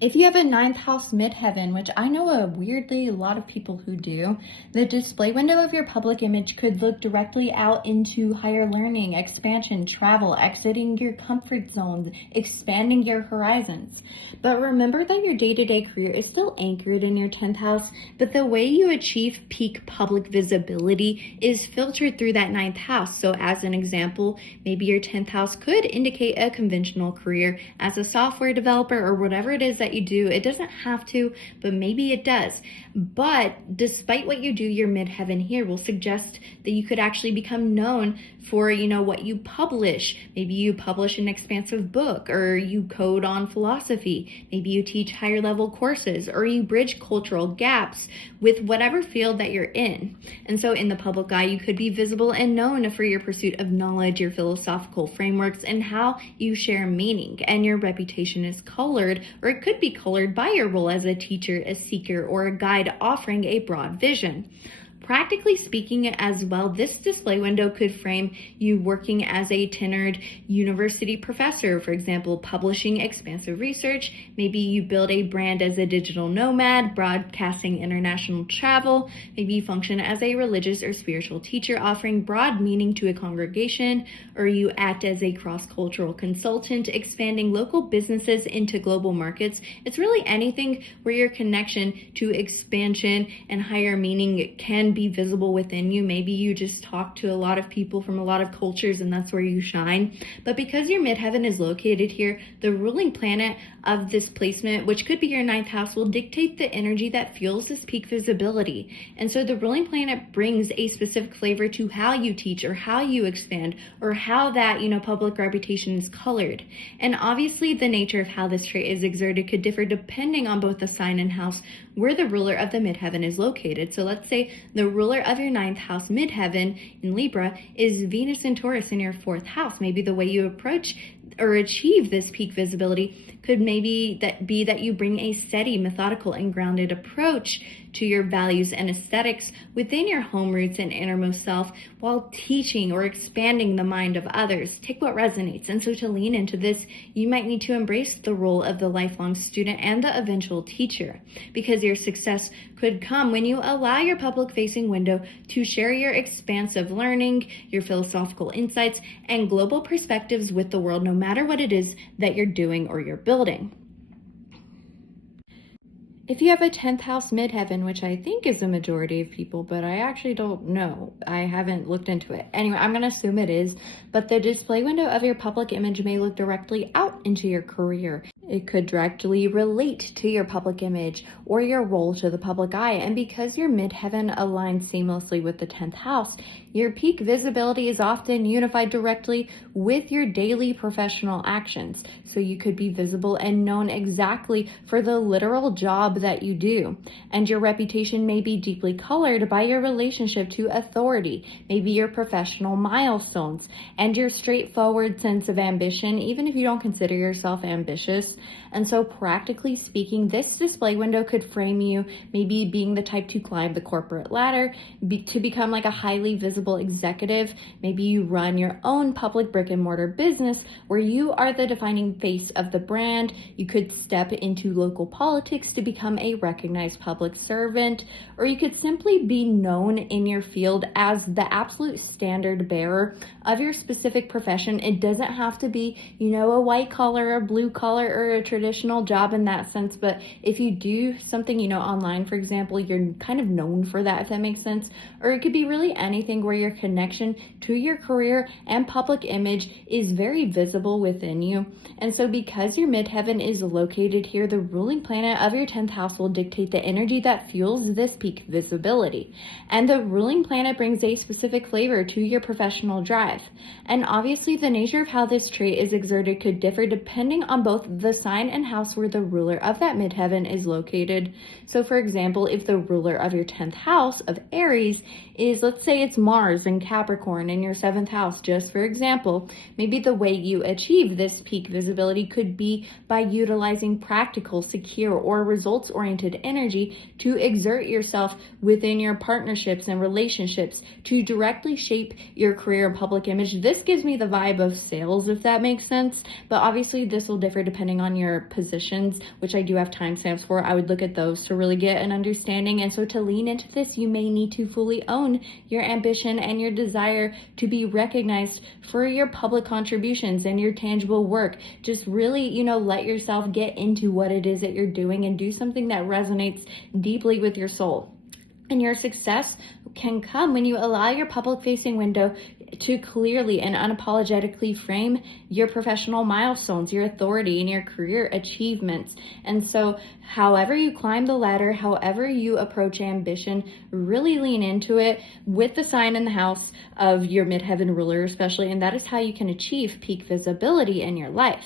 If you have a 9th house midheaven, which I know weirdly a lot of people who do, the display window of your public image could look directly out into higher learning, expansion, travel, exiting your comfort zones, expanding your horizons. But remember that your day-to-day career is still anchored in your 10th house, but the way you achieve peak public visibility is filtered through that 9th house. So as an example, maybe your 10th house could indicate a conventional career as a software developer or whatever it is that you do. It doesn't have to, but maybe it does. But despite what you do, your midheaven here will suggest that you could actually become known for, what you publish. Maybe you publish an expansive book, or you code on philosophy. Maybe you teach higher level courses, or you bridge cultural gaps with whatever field that you're in. And so in the public eye, you could be visible and known for your pursuit of knowledge, your philosophical frameworks, and how you share meaning. And your reputation is colored, or it could be colored by your role as a teacher, a seeker, or a guide offering a broad vision. Practically speaking as well, this display window could frame you working as a tenured university professor, for example, publishing expansive research. Maybe you build a brand as a digital nomad, broadcasting international travel. Maybe you function as a religious or spiritual teacher, offering broad meaning to a congregation, or you act as a cross-cultural consultant, expanding local businesses into global markets. It's really anything where your connection to expansion and higher meaning can be visible within you. Maybe you just talk to a lot of people from a lot of cultures and that's where you shine. But because your midheaven is located here, the ruling planet of this placement, which could be your 9th house, will dictate the energy that fuels this peak visibility. And so the ruling planet brings a specific flavor to how you teach or how you expand or how that, public reputation is colored. And obviously the nature of how this trait is exerted could differ depending on both the sign and house where the ruler of the midheaven is located. So let's say the ruler of your 9th house midheaven in Libra is Venus and Taurus in your 4th house. Maybe the way you approach or achieve this peak visibility could maybe be that you bring a steady, methodical, and grounded approach to your values and aesthetics within your home roots and innermost self while teaching or expanding the mind of others. Take what resonates. And so to lean into this, you might need to embrace the role of the lifelong student and the eventual teacher, because your success could come when you allow your public-facing window to share your expansive learning, your philosophical insights, and global perspectives with the world, no matter what it is that you're doing or you're building. If you have a 10th house midheaven, which I think is the majority of people, but I actually don't know. I haven't looked into it. Anyway, I'm going to assume it is, but the display window of your public image may look directly out into your career. It could directly relate to your public image or your role to the public eye. And because your midheaven aligns seamlessly with the 10th house, your peak visibility is often unified directly with your daily professional actions. So you could be visible and known exactly for the literal job that you do. And your reputation may be deeply colored by your relationship to authority, maybe your professional milestones, and your straightforward sense of ambition, even if you don't consider yourself ambitious. And so practically speaking, this display window could frame you maybe being the type to climb the corporate ladder, to become like a highly visible executive. Maybe you run your own public brick and mortar business where you are the defining face of the brand. You could step into local politics to become a recognized public servant, or you could simply be known in your field as the absolute standard bearer of your specific profession. It doesn't have to be, a white collar, a blue collar, or a traditional job in that sense. But if you do something, online, for example, you're kind of known for that, if that makes sense. Or it could be really anything where your connection to your career and public image is very visible within you. And so because your midheaven is located here, the ruling planet of your 10th house will dictate the energy that fuels this peak visibility. And the ruling planet brings a specific flavor to your professional drive. And obviously the nature of how this trait is exerted could differ depending on both the sign and house where the ruler of that midheaven is located. So for example, if the ruler of your 10th house of Aries is, let's say it's Mars in Capricorn in your 7th house, just for example, maybe the way you achieve this peak visibility could be by utilizing practical, secure, or results-oriented energy to exert yourself within your partnerships and relationships to directly shape your career and public image. This gives me the vibe of sales, if that makes sense, but obviously this will differ depending on your positions, which I do have timestamps for. I would look at those to really get an understanding. And so to lean into this, you may need to fully own your ambition and your desire to be recognized for your public contributions and your tangible work. Just really, let yourself get into what it is that you're doing and do something that resonates deeply with your soul. And your success can come when you allow your public-facing window to clearly and unapologetically frame your professional milestones, your authority, and your career achievements. And so however you climb the ladder, however you approach ambition, really lean into it with the sign in the house of your midheaven ruler especially, and that is how you can achieve peak visibility in your life.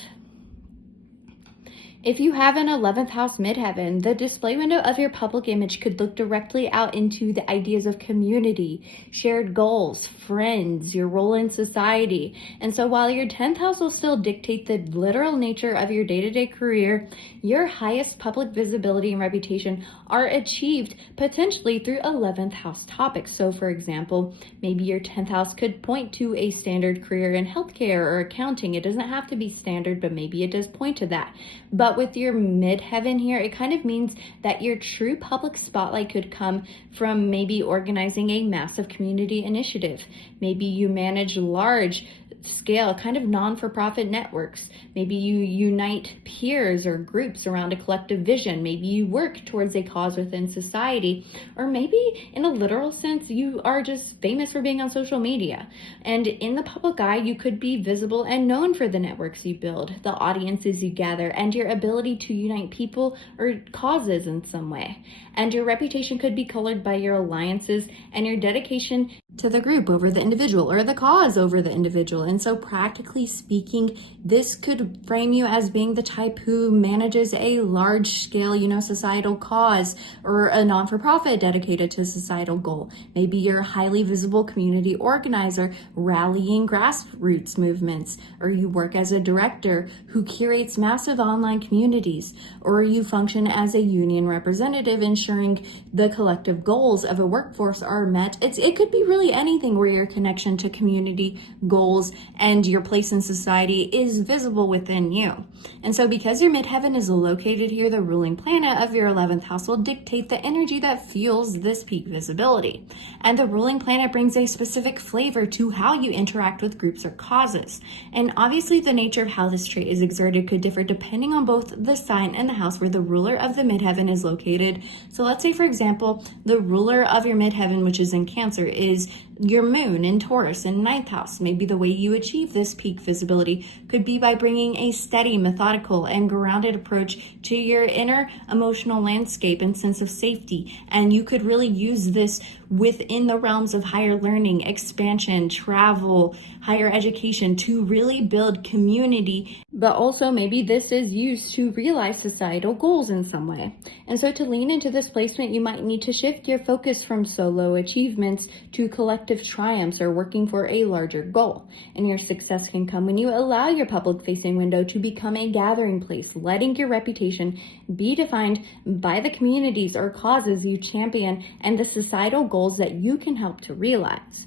If you have an 11th house midheaven, the display window of your public image could look directly out into the ideas of community, shared goals, friends, your role in society. And so while your 10th house will still dictate the literal nature of your day-to-day career, your highest public visibility and reputation are achieved potentially through 11th house topics. So for example, maybe your 10th house could point to a standard career in healthcare or accounting. It doesn't have to be standard, but maybe it does point to that. But with your midheaven here, it kind of means that your true public spotlight could come from maybe organizing a massive community initiative. Maybe you manage large scale kind of non-for-profit networks. Maybe you unite peers or groups around a collective vision. Maybe you work towards a cause within society, or maybe in a literal sense you are just famous for being on social media. And in the public eye, you could be visible and known for the networks you build, the audiences you gather, and your ability to unite people or causes in some way. And your reputation could be colored by your alliances and your dedication to the group over the individual, or the cause over the individual. And so practically speaking, this could frame you as being the type who manages a large scale, societal cause, or a non-for-profit dedicated to a societal goal. Maybe you're a highly visible community organizer rallying grassroots movements, or you work as a director who curates massive online communities, or you function as a union representative ensuring the collective goals of a workforce are met. It could be really anything where your connection to community goals and your place in society is visible within you. And so because your midheaven is located here, the ruling planet of your 11th house will dictate the energy that fuels this peak visibility. And the ruling planet brings a specific flavor to how you interact with groups or causes. And obviously the nature of how this trait is exerted could differ depending on both the sign and the house where the ruler of the midheaven is located. So let's say, for example, the ruler of your midheaven, which is in Cancer, is your moon in Taurus in 9th house. Maybe the way you achieve this peak visibility could be by bringing a steady, methodical, and grounded approach to your inner emotional landscape and sense of safety. And you could really use this within the realms of higher learning, expansion, travel, higher education, to really build community. But also maybe this is used to realize societal goals in some way. And so to lean into this placement, you might need to shift your focus from solo achievements to collective triumphs or working for a larger goal. And your success can come when you allow your public-facing window to become a gathering place, letting your reputation be defined by the communities or causes you champion and the societal goals that you can help to realize.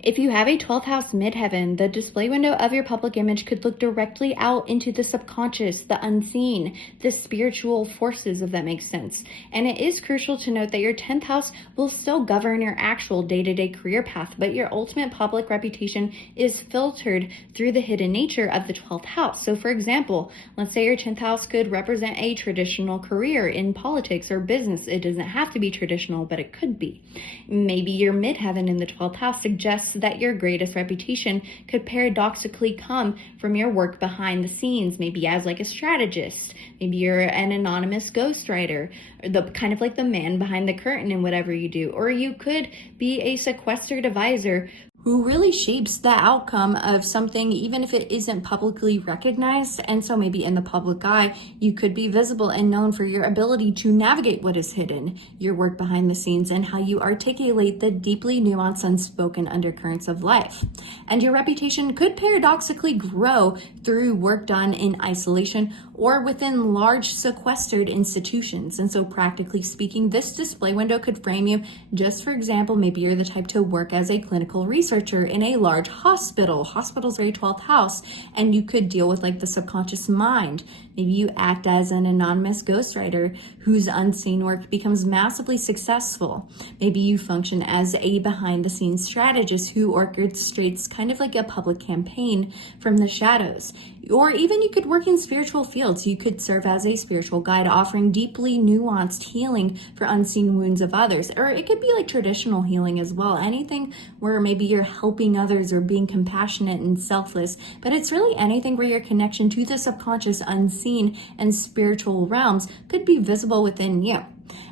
If you have a 12th house midheaven, the display window of your public image could look directly out into the subconscious, the unseen, the spiritual forces, if that makes sense. And it is crucial to note that your 10th house will still govern your actual day-to-day career path, but your ultimate public reputation is filtered through the hidden nature of the 12th house. So for example, let's say your 10th house could represent a traditional career in politics or business. It doesn't have to be traditional, but it could be. Maybe your midheaven in the 12th house suggests that your greatest reputation could paradoxically come from your work behind the scenes, maybe as like a strategist, maybe you're an anonymous ghostwriter, or the kind of like the man behind the curtain in whatever you do, or you could be a sequestered advisor who really shapes the outcome of something, even if it isn't publicly recognized. And so maybe in the public eye, you could be visible and known for your ability to navigate what is hidden, your work behind the scenes, and how you articulate the deeply nuanced, unspoken undercurrents of life. And your reputation could paradoxically grow through work done in isolation or within large sequestered institutions. And so practically speaking, this display window could frame you. Just for example, maybe you're the type to work as a clinical researcher in a large hospital. Hospital's your 12th house, and you could deal with like the subconscious mind. Maybe you act as an anonymous ghostwriter whose unseen work becomes massively successful. Maybe you function as a behind-the-scenes strategist who orchestrates kind of like a public campaign from the shadows. Or even you could work in spiritual fields. You could serve as a spiritual guide, offering deeply nuanced healing for unseen wounds of others. Or it could be like traditional healing as well. Anything where maybe you're helping others or being compassionate and selfless. But it's really anything where your connection to the subconscious, unseen, and spiritual realms could be visible within you.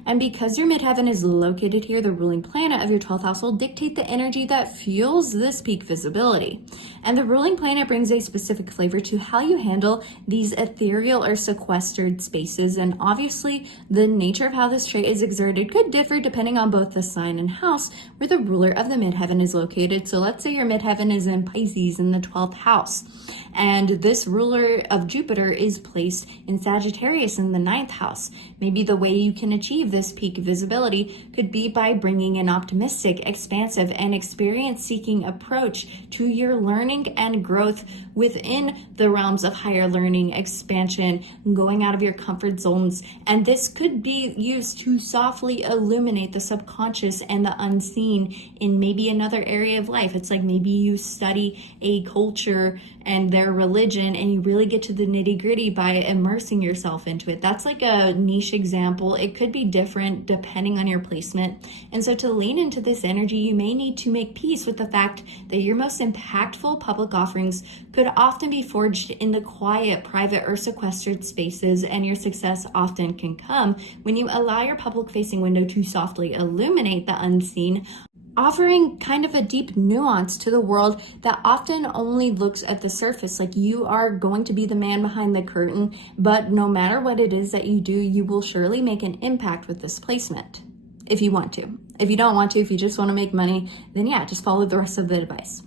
And because your midheaven is located here, the ruling planet of your 12th house will dictate the energy that fuels this peak visibility. And the ruling planet brings a specific flavor to how you handle these ethereal or sequestered spaces. And obviously, the nature of how this trait is exerted could differ depending on both the sign and house where the ruler of the midheaven is located. So let's say your midheaven is in Pisces in the 12th house, and this ruler of Jupiter is placed in Sagittarius in the 9th house. Maybe the way you can achieve this peak visibility could be by bringing an optimistic, expansive, and experience-seeking approach to your learning and growth within the realms of higher learning, expansion, going out of your comfort zones. And this could be used to softly illuminate the subconscious and the unseen in maybe another area of life. It's like maybe you study a culture and their religion, and you really get to the nitty-gritty by immersing yourself into it. That's like a niche example. It could be different depending on your placement. And so to lean into this energy, you may need to make peace with the fact that your most impactful public offerings could often be forged in the quiet, private, or sequestered spaces, and your success often can come when you allow your public-facing window to softly illuminate the unseen, offering kind of a deep nuance to the world that often only looks at the surface. Like you are going to be the man behind the curtain, but no matter what it is that you do, you will surely make an impact with this placement if you want to. If you don't want to, if you just want to make money, then yeah, just follow the rest of the advice.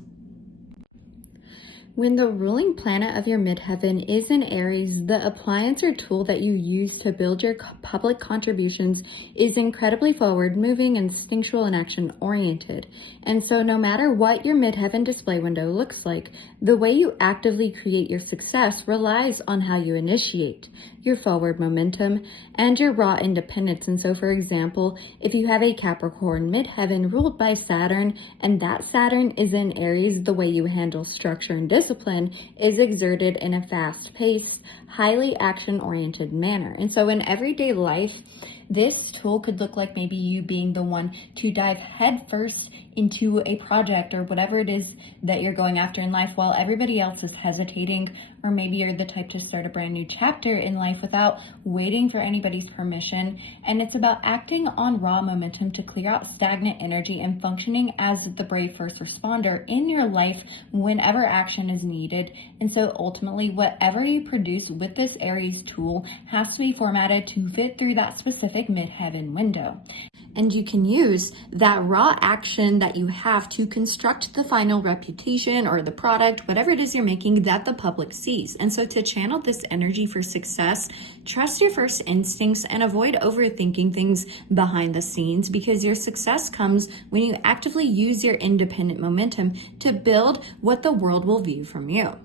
When the ruling planet of your midheaven is in Aries, the appliance or tool that you use to build your public contributions is incredibly forward-moving, instinctual, and action-oriented. And so no matter what your midheaven display window looks like, the way you actively create your success relies on how you initiate, your forward momentum, and your raw independence. And so, for example, if you have a Capricorn midheaven ruled by Saturn, and that Saturn is in Aries, the way you handle structure and discipline is exerted in a fast-paced, highly action-oriented manner. And so in everyday life, this tool could look like maybe you being the one to dive headfirst into a project or whatever it is that you're going after in life while everybody else is hesitating, or maybe you're the type to start a brand new chapter in life without waiting for anybody's permission. And it's about acting on raw momentum to clear out stagnant energy and functioning as the brave first responder in your life whenever action is needed. And so ultimately, whatever you produce with this Aries tool has to be formatted to fit through that specific midheaven window. And you can use that raw action that you have to construct the final reputation or the product, whatever it is you're making, that the public sees. And so to channel this energy for success, trust your first instincts and avoid overthinking things behind the scenes, because your success comes when you actively use your independent momentum to build what the world will view from you.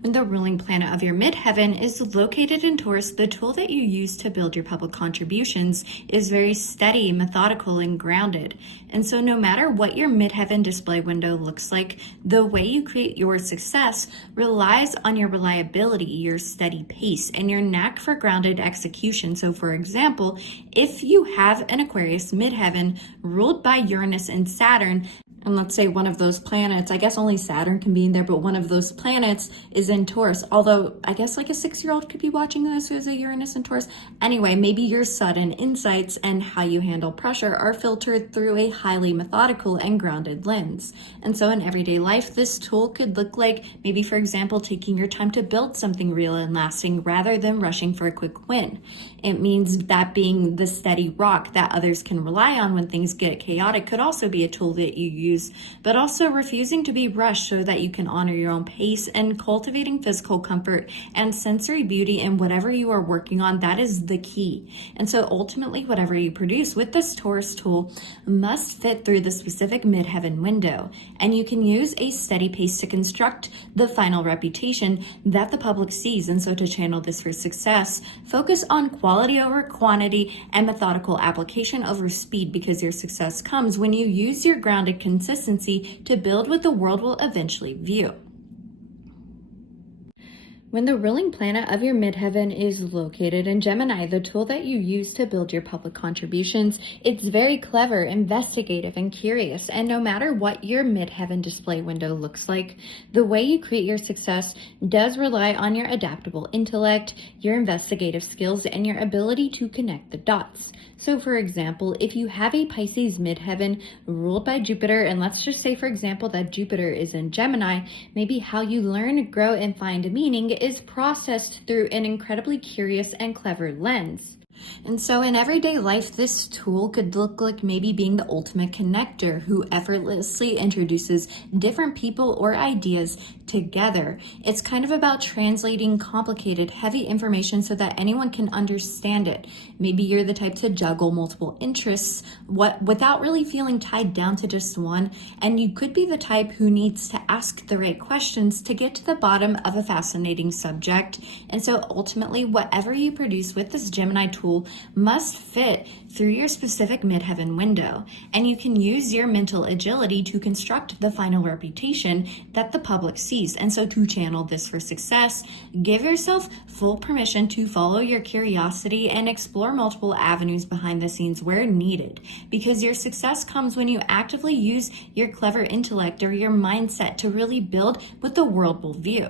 When the ruling planet of your midheaven is located in Taurus, the tool that you use to build your public contributions is very steady, methodical, and grounded. And so no matter what your midheaven display window looks like, the way you create your success relies on your reliability, your steady pace, and your knack for grounded execution. So for example, if you have an Aquarius midheaven ruled by Uranus and Saturn, and let's say one of those planets, I guess only Saturn can be in there, but one of those planets is in Taurus. Although I guess like a 6-year-old could be watching this who has a Uranus in Taurus. Anyway, maybe your sudden insights and how you handle pressure are filtered through a highly methodical and grounded lens. And so in everyday life, this tool could look like maybe, for example, taking your time to build something real and lasting rather than rushing for a quick win. It means that being the steady rock that others can rely on when things get chaotic could also be a tool that you use, but also refusing to be rushed so that you can honor your own pace and cultivating physical comfort and sensory beauty in whatever you are working on. That is the key. And so ultimately, whatever you produce with this Taurus tool must fit through the specific midheaven window, and you can use a steady pace to construct the final reputation that the public sees. And so to channel this for success, focus on quality over quantity and methodical application over speed, because your success comes when you use your grounded consistency to build what the world will eventually view. When the ruling planet of your midheaven is located in Gemini, the tool that you use to build your public contributions, it's very clever, investigative, and curious. And no matter what your midheaven display window looks like, the way you create your success does rely on your adaptable intellect, your investigative skills, and your ability to connect the dots. So for example, if you have a Pisces midheaven ruled by Jupiter, and let's just say, for example, that Jupiter is in Gemini, maybe how you learn, grow, and find meaning is processed through an incredibly curious and clever lens. And so in everyday life, this tool could look like maybe being the ultimate connector who effortlessly introduces different people or ideas together. It's kind of about translating complicated, heavy information so that anyone can understand it. Maybe you're the type to juggle multiple interests without really feeling tied down to just one. And you could be the type who needs to ask the right questions to get to the bottom of a fascinating subject. And so ultimately, whatever you produce with this Gemini tool must fit through your specific midheaven window, and you can use your mental agility to construct the final reputation that the public sees. And so to channel this for success, give yourself full permission to follow your curiosity and explore multiple avenues behind the scenes where needed, because your success comes when you actively use your clever intellect or your mindset to really build what the world will view.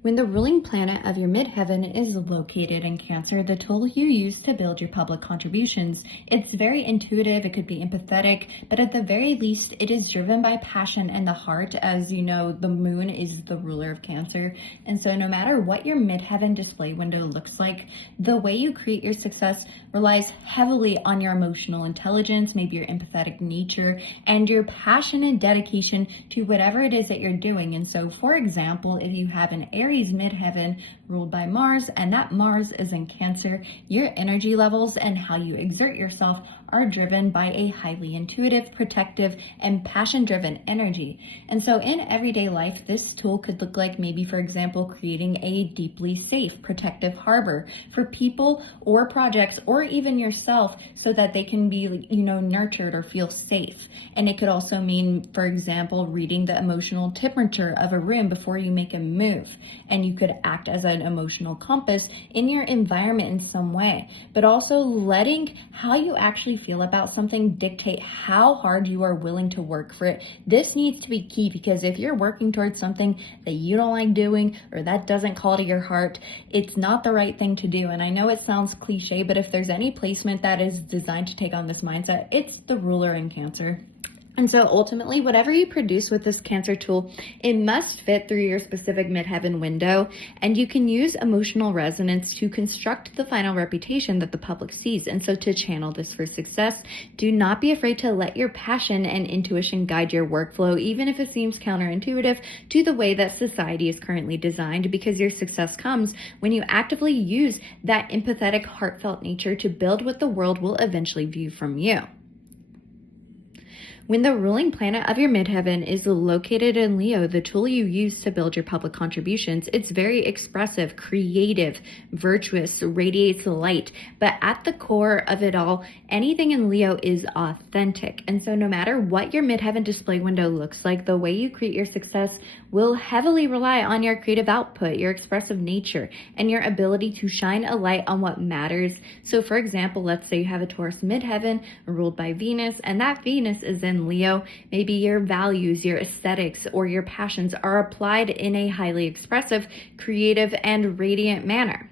When the ruling planet of your midheaven is located in Cancer, the tool you use to build your public contributions, it's very intuitive, it could be empathetic, but at the very least, it is driven by passion and the heart. As you know, the moon is the ruler of Cancer. And so no matter what your midheaven display window looks like, the way you create your success relies heavily on your emotional intelligence, maybe your empathetic nature, and your passion and dedication to whatever it is that you're doing. And so, for example, if you have an Aries Midheaven ruled by Mars, and that Mars is in Cancer, your energy levels and how you exert yourself are driven by a highly intuitive, protective, and passion-driven energy. And so in everyday life, this tool could look like maybe, for example, creating a deeply safe, protective harbor for people or projects or even yourself so that they can be, nurtured or feel safe. And it could also mean, for example, reading the emotional temperature of a room before you make a move. And you could act as an emotional compass in your environment in some way, but also letting how you actually feel about something dictate how hard you are willing to work for it. This needs to be key, because if you're working towards something that you don't like doing or that doesn't call to your heart, it's not the right thing to do. And I know it sounds cliche, but if there's any placement that is designed to take on this mindset, it's the ruler in Cancer. And so ultimately, whatever you produce with this Cancer tool, it must fit through your specific midheaven window, and you can use emotional resonance to construct the final reputation that the public sees. And so to channel this for success, do not be afraid to let your passion and intuition guide your workflow, even if it seems counterintuitive to the way that society is currently designed, because your success comes when you actively use that empathetic, heartfelt nature to build what the world will eventually view from you. When the ruling planet of your midheaven is located in Leo, the tool you use to build your public contributions, it's very expressive, creative, virtuous, radiates light. But at the core of it all, anything in Leo is authentic. And so no matter what your midheaven display window looks like, the way you create your success will heavily rely on your creative output, your expressive nature, and your ability to shine a light on what matters. So for example, let's say you have a Taurus midheaven ruled by Venus, and that Venus is in Leo. Maybe your values, your aesthetics, or your passions are applied in a highly expressive, creative, and radiant manner.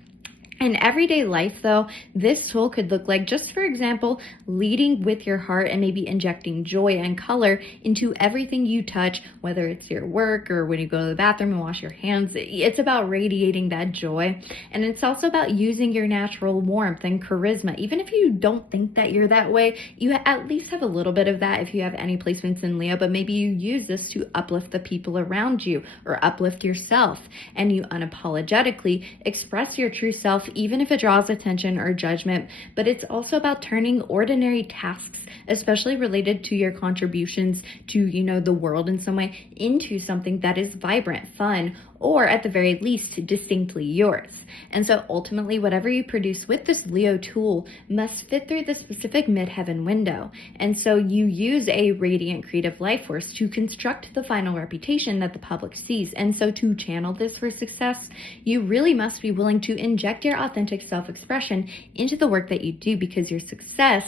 In everyday life, though, this tool could look like, just for example, leading with your heart and maybe injecting joy and color into everything you touch, whether it's your work or when you go to the bathroom and wash your hands. It's about radiating that joy. And it's also about using your natural warmth and charisma. Even if you don't think that you're that way, you at least have a little bit of that if you have any placements in Leo, but maybe you use this to uplift the people around you or uplift yourself. And you unapologetically express your true self, even if it draws attention or judgment. But it's also about turning ordinary tasks, especially related to your contributions to, the world in some way, into something that is vibrant, fun, or at the very least, distinctly yours. And so ultimately, whatever you produce with this Leo tool must fit through the specific midheaven window. And so you use a radiant creative life force to construct the final reputation that the public sees. And so to channel this for success, you really must be willing to inject your authentic self-expression into the work that you do, because your success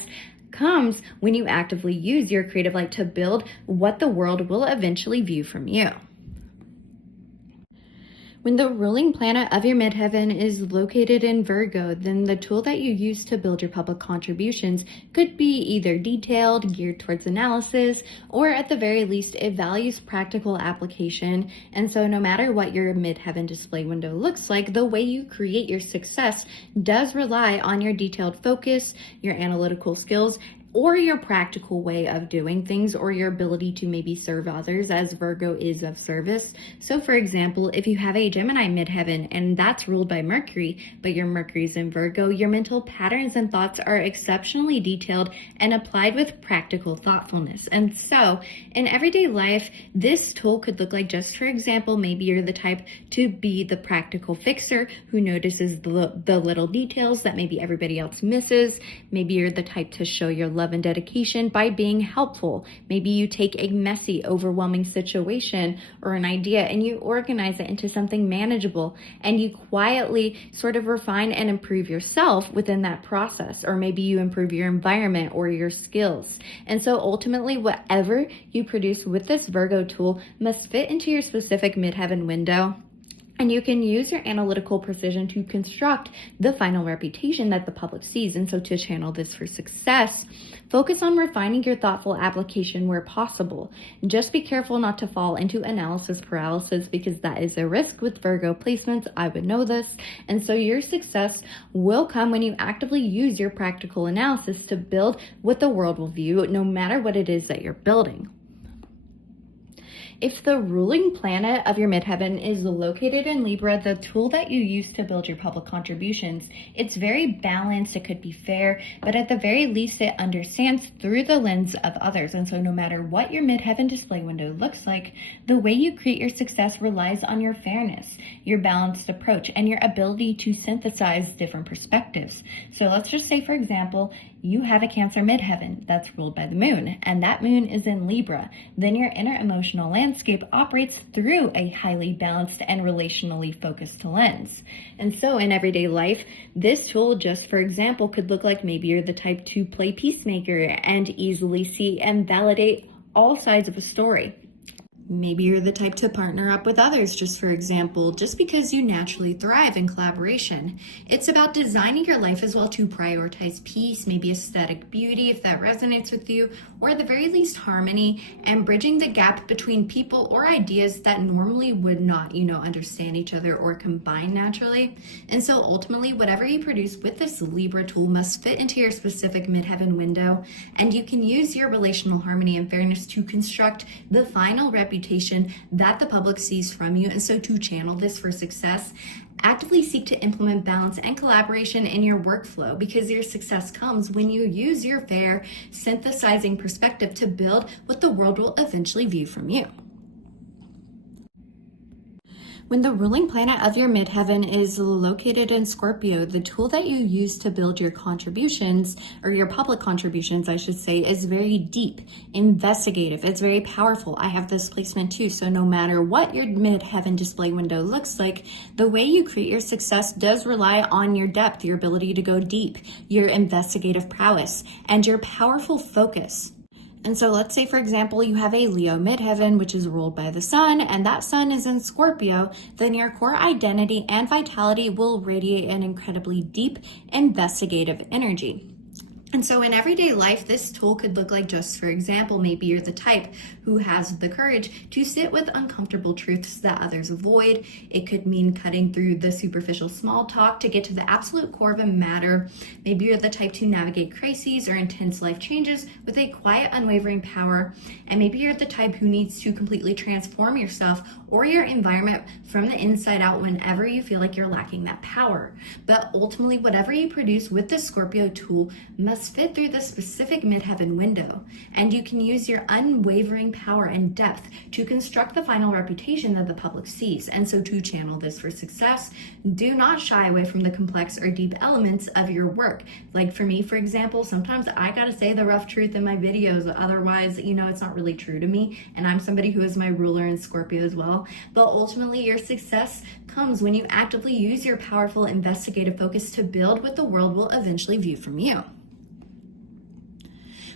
comes when you actively use your creative light to build what the world will eventually view from you. When the ruling planet of your midheaven is located in Virgo, then the tool that you use to build your public contributions could be either detailed, geared towards analysis, or at the very least, it values practical application. And so no matter what your midheaven display window looks like, the way you create your success does rely on your detailed focus, your analytical skills, or your practical way of doing things, or your ability to maybe serve others, as Virgo is of service. So for example, if you have a Gemini midheaven and that's ruled by Mercury, but your Mercury's in Virgo, your mental patterns and thoughts are exceptionally detailed and applied with practical thoughtfulness. And so in everyday life, this tool could look like, just for example, maybe you're the type to be the practical fixer who notices the little details that maybe everybody else misses. Maybe you're the type to show your love and dedication by being helpful. Maybe you take a messy, overwhelming situation or an idea and you organize it into something manageable, and you quietly sort of refine and improve yourself within that process. Or maybe you improve your environment or your skills. And so ultimately, whatever you produce with this Virgo tool must fit into your specific midheaven window. And you can use your analytical precision to construct the final reputation that the public sees. And so to channel this for success, focus on refining your thoughtful application where possible. Just be careful not to fall into analysis paralysis, because that is a risk with Virgo placements. I would know this. And so your success will come when you actively use your practical analysis to build what the world will view, no matter what it is that you're building. If the ruling planet of your midheaven is located in Libra, the tool that you use to build your public contributions, it's very balanced, it could be fair, but at the very least it understands through the lens of others. And so no matter what your midheaven display window looks like, the way you create your success relies on your fairness, your balanced approach, and your ability to synthesize different perspectives. So let's just say, for example, you have a Cancer midheaven that's ruled by the moon, and that moon is in Libra. Then your inner emotional landscape operates through a highly balanced and relationally focused lens. And so in everyday life, this tool, just for example, could look like maybe you're the type to play peacemaker and easily see and validate all sides of a story. Maybe you're the type to partner up with others, just for example, just because you naturally thrive in collaboration. It's about designing your life as well to prioritize peace, maybe aesthetic beauty if that resonates with you, or at the very least harmony, and bridging the gap between people or ideas that normally would not, understand each other or combine naturally. And so ultimately, whatever you produce with this Libra tool must fit into your specific midheaven window, and you can use your relational harmony and fairness to construct the final reputation that the public sees from you. And so to channel this for success, actively seek to implement balance and collaboration in your workflow, because your success comes when you use your fair, synthesizing perspective to build what the world will eventually view from you. When the ruling planet of your midheaven is located in Scorpio, the tool that you use to build your contributions, or your public contributions, I should say, is very deep, investigative. It's very powerful. I have this placement too. So no matter what your midheaven display window looks like, the way you create your success does rely on your depth, your ability to go deep, your investigative prowess, and your powerful focus. And so let's say, for example, you have a Leo midheaven, which is ruled by the sun, and that sun is in Scorpio, then your core identity and vitality will radiate an incredibly deep, investigative energy. And so in everyday life, this tool could look like, just for example, maybe you're the type who has the courage to sit with uncomfortable truths that others avoid. It could mean cutting through the superficial small talk to get to the absolute core of a matter. Maybe you're the type to navigate crises or intense life changes with a quiet, unwavering power. And maybe you're the type who needs to completely transform yourself or your environment from the inside out whenever you feel like you're lacking that power. But ultimately, whatever you produce with the Scorpio tool must fit through the specific midheaven window, and you can use your unwavering power and depth to construct the final reputation that the public sees. And so to channel this for success, do not shy away from the complex or deep elements of your work. Like for me, for example, sometimes I gotta say the rough truth in my videos, otherwise, it's not really true to me, and I'm somebody who is my ruler in Scorpio as well. But ultimately, your success comes when you actively use your powerful investigative focus to build what the world will eventually view from you.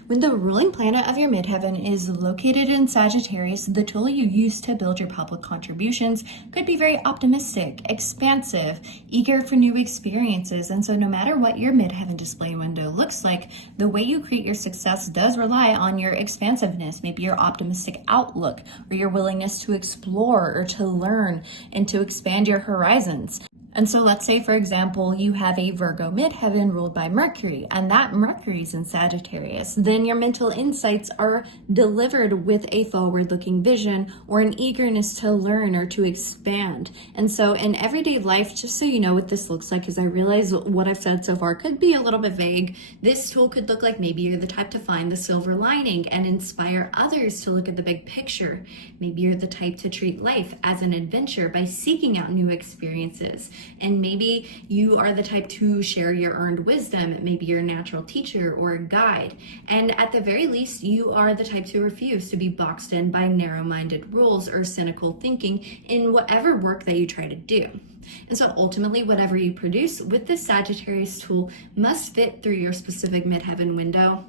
When the ruling planet of your midheaven is located in Sagittarius, the tool you use to build your public contributions could be very optimistic, expansive, eager for new experiences. And so no matter what your midheaven display window looks like, the way you create your success does rely on your expansiveness, maybe your optimistic outlook, or your willingness to explore or to learn and to expand your horizons. And so let's say, for example, you have a Virgo midheaven ruled by Mercury, and that Mercury's in Sagittarius. Then your mental insights are delivered with a forward-looking vision or an eagerness to learn or to expand. And so in everyday life, just so you know what this looks like, because I realize what I've said so far could be a little bit vague, this tool could look like maybe you're the type to find the silver lining and inspire others to look at the big picture. Maybe you're the type to treat life as an adventure by seeking out new experiences. And maybe you are the type to share your earned wisdom. Maybe you're a natural teacher or a guide. And at the very least, you are the type to refuse to be boxed in by narrow-minded rules or cynical thinking in whatever work that you try to do. And so ultimately, whatever you produce with this Sagittarius tool must fit through your specific midheaven window.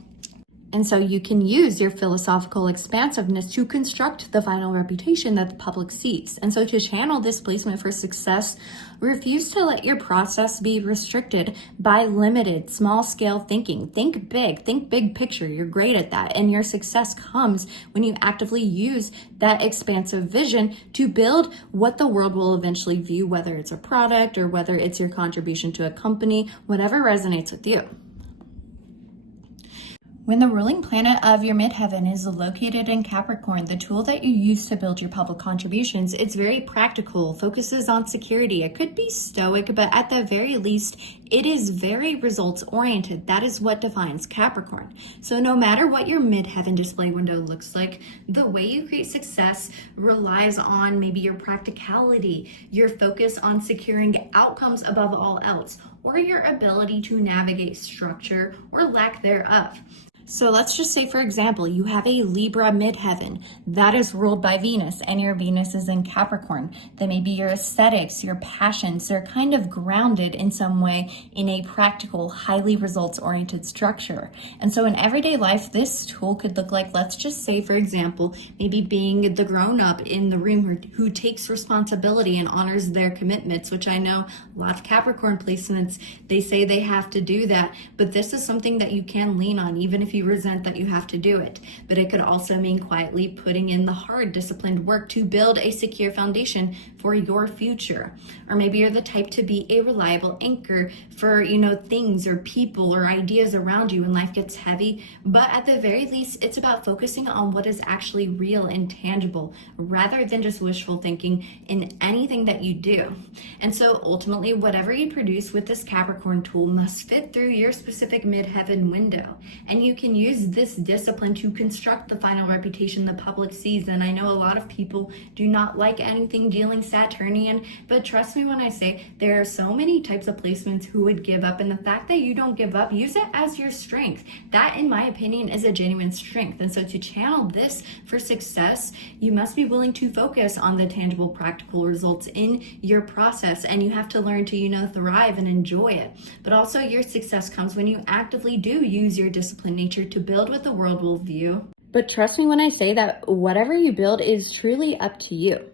And so you can use your philosophical expansiveness to construct the final reputation that the public sees. And so to channel this placement for success, refuse to let your process be restricted by limited, small-scale thinking. Think big picture. You're great at that. And your success comes when you actively use that expansive vision to build what the world will eventually view, whether it's a product or whether it's your contribution to a company, whatever resonates with you. When the ruling planet of your midheaven is located in Capricorn, the tool that you use to build your public contributions, it's very practical, focuses on security. It could be stoic, but at the very least, it is very results oriented. That is what defines Capricorn. So no matter what your midheaven display window looks like, the way you create success relies on maybe your practicality, your focus on securing outcomes above all else, or your ability to navigate structure or lack thereof. So let's just say, for example, you have a Libra Midheaven that is ruled by Venus, and your Venus is in Capricorn. Then maybe your aesthetics, your passions, they're kind of grounded in some way in a practical, highly results-oriented structure. And so in everyday life, this tool could look like, let's just say, for example, maybe being the grown-up in the room who takes responsibility and honors their commitments, which I know a lot of Capricorn placements, they say they have to do that, but this is something that you can lean on, even if you resent that you have to do it. But it could also mean quietly putting in the hard, disciplined work to build a secure foundation for your future. Or maybe you're the type to be a reliable anchor for, things or people or ideas around you when life gets heavy. But at the very least, it's about focusing on what is actually real and tangible rather than just wishful thinking in anything that you do. And so ultimately, whatever you produce with this Capricorn tool must fit through your specific midheaven window. And you can use this discipline to construct the final reputation the public sees. And I know a lot of people do not like anything dealing Saturnian, but trust me when I say there are so many types of placements who would give up, and the fact that you don't give up, use it as your strength. That, in my opinion, is a genuine strength. And so to channel this for success, you must be willing to focus on the tangible, practical results in your process, and you have to learn to, thrive and enjoy it. But also your success comes when you actively do use your disciplined nature to build what the world will view. But trust me when I say that whatever you build is truly up to you.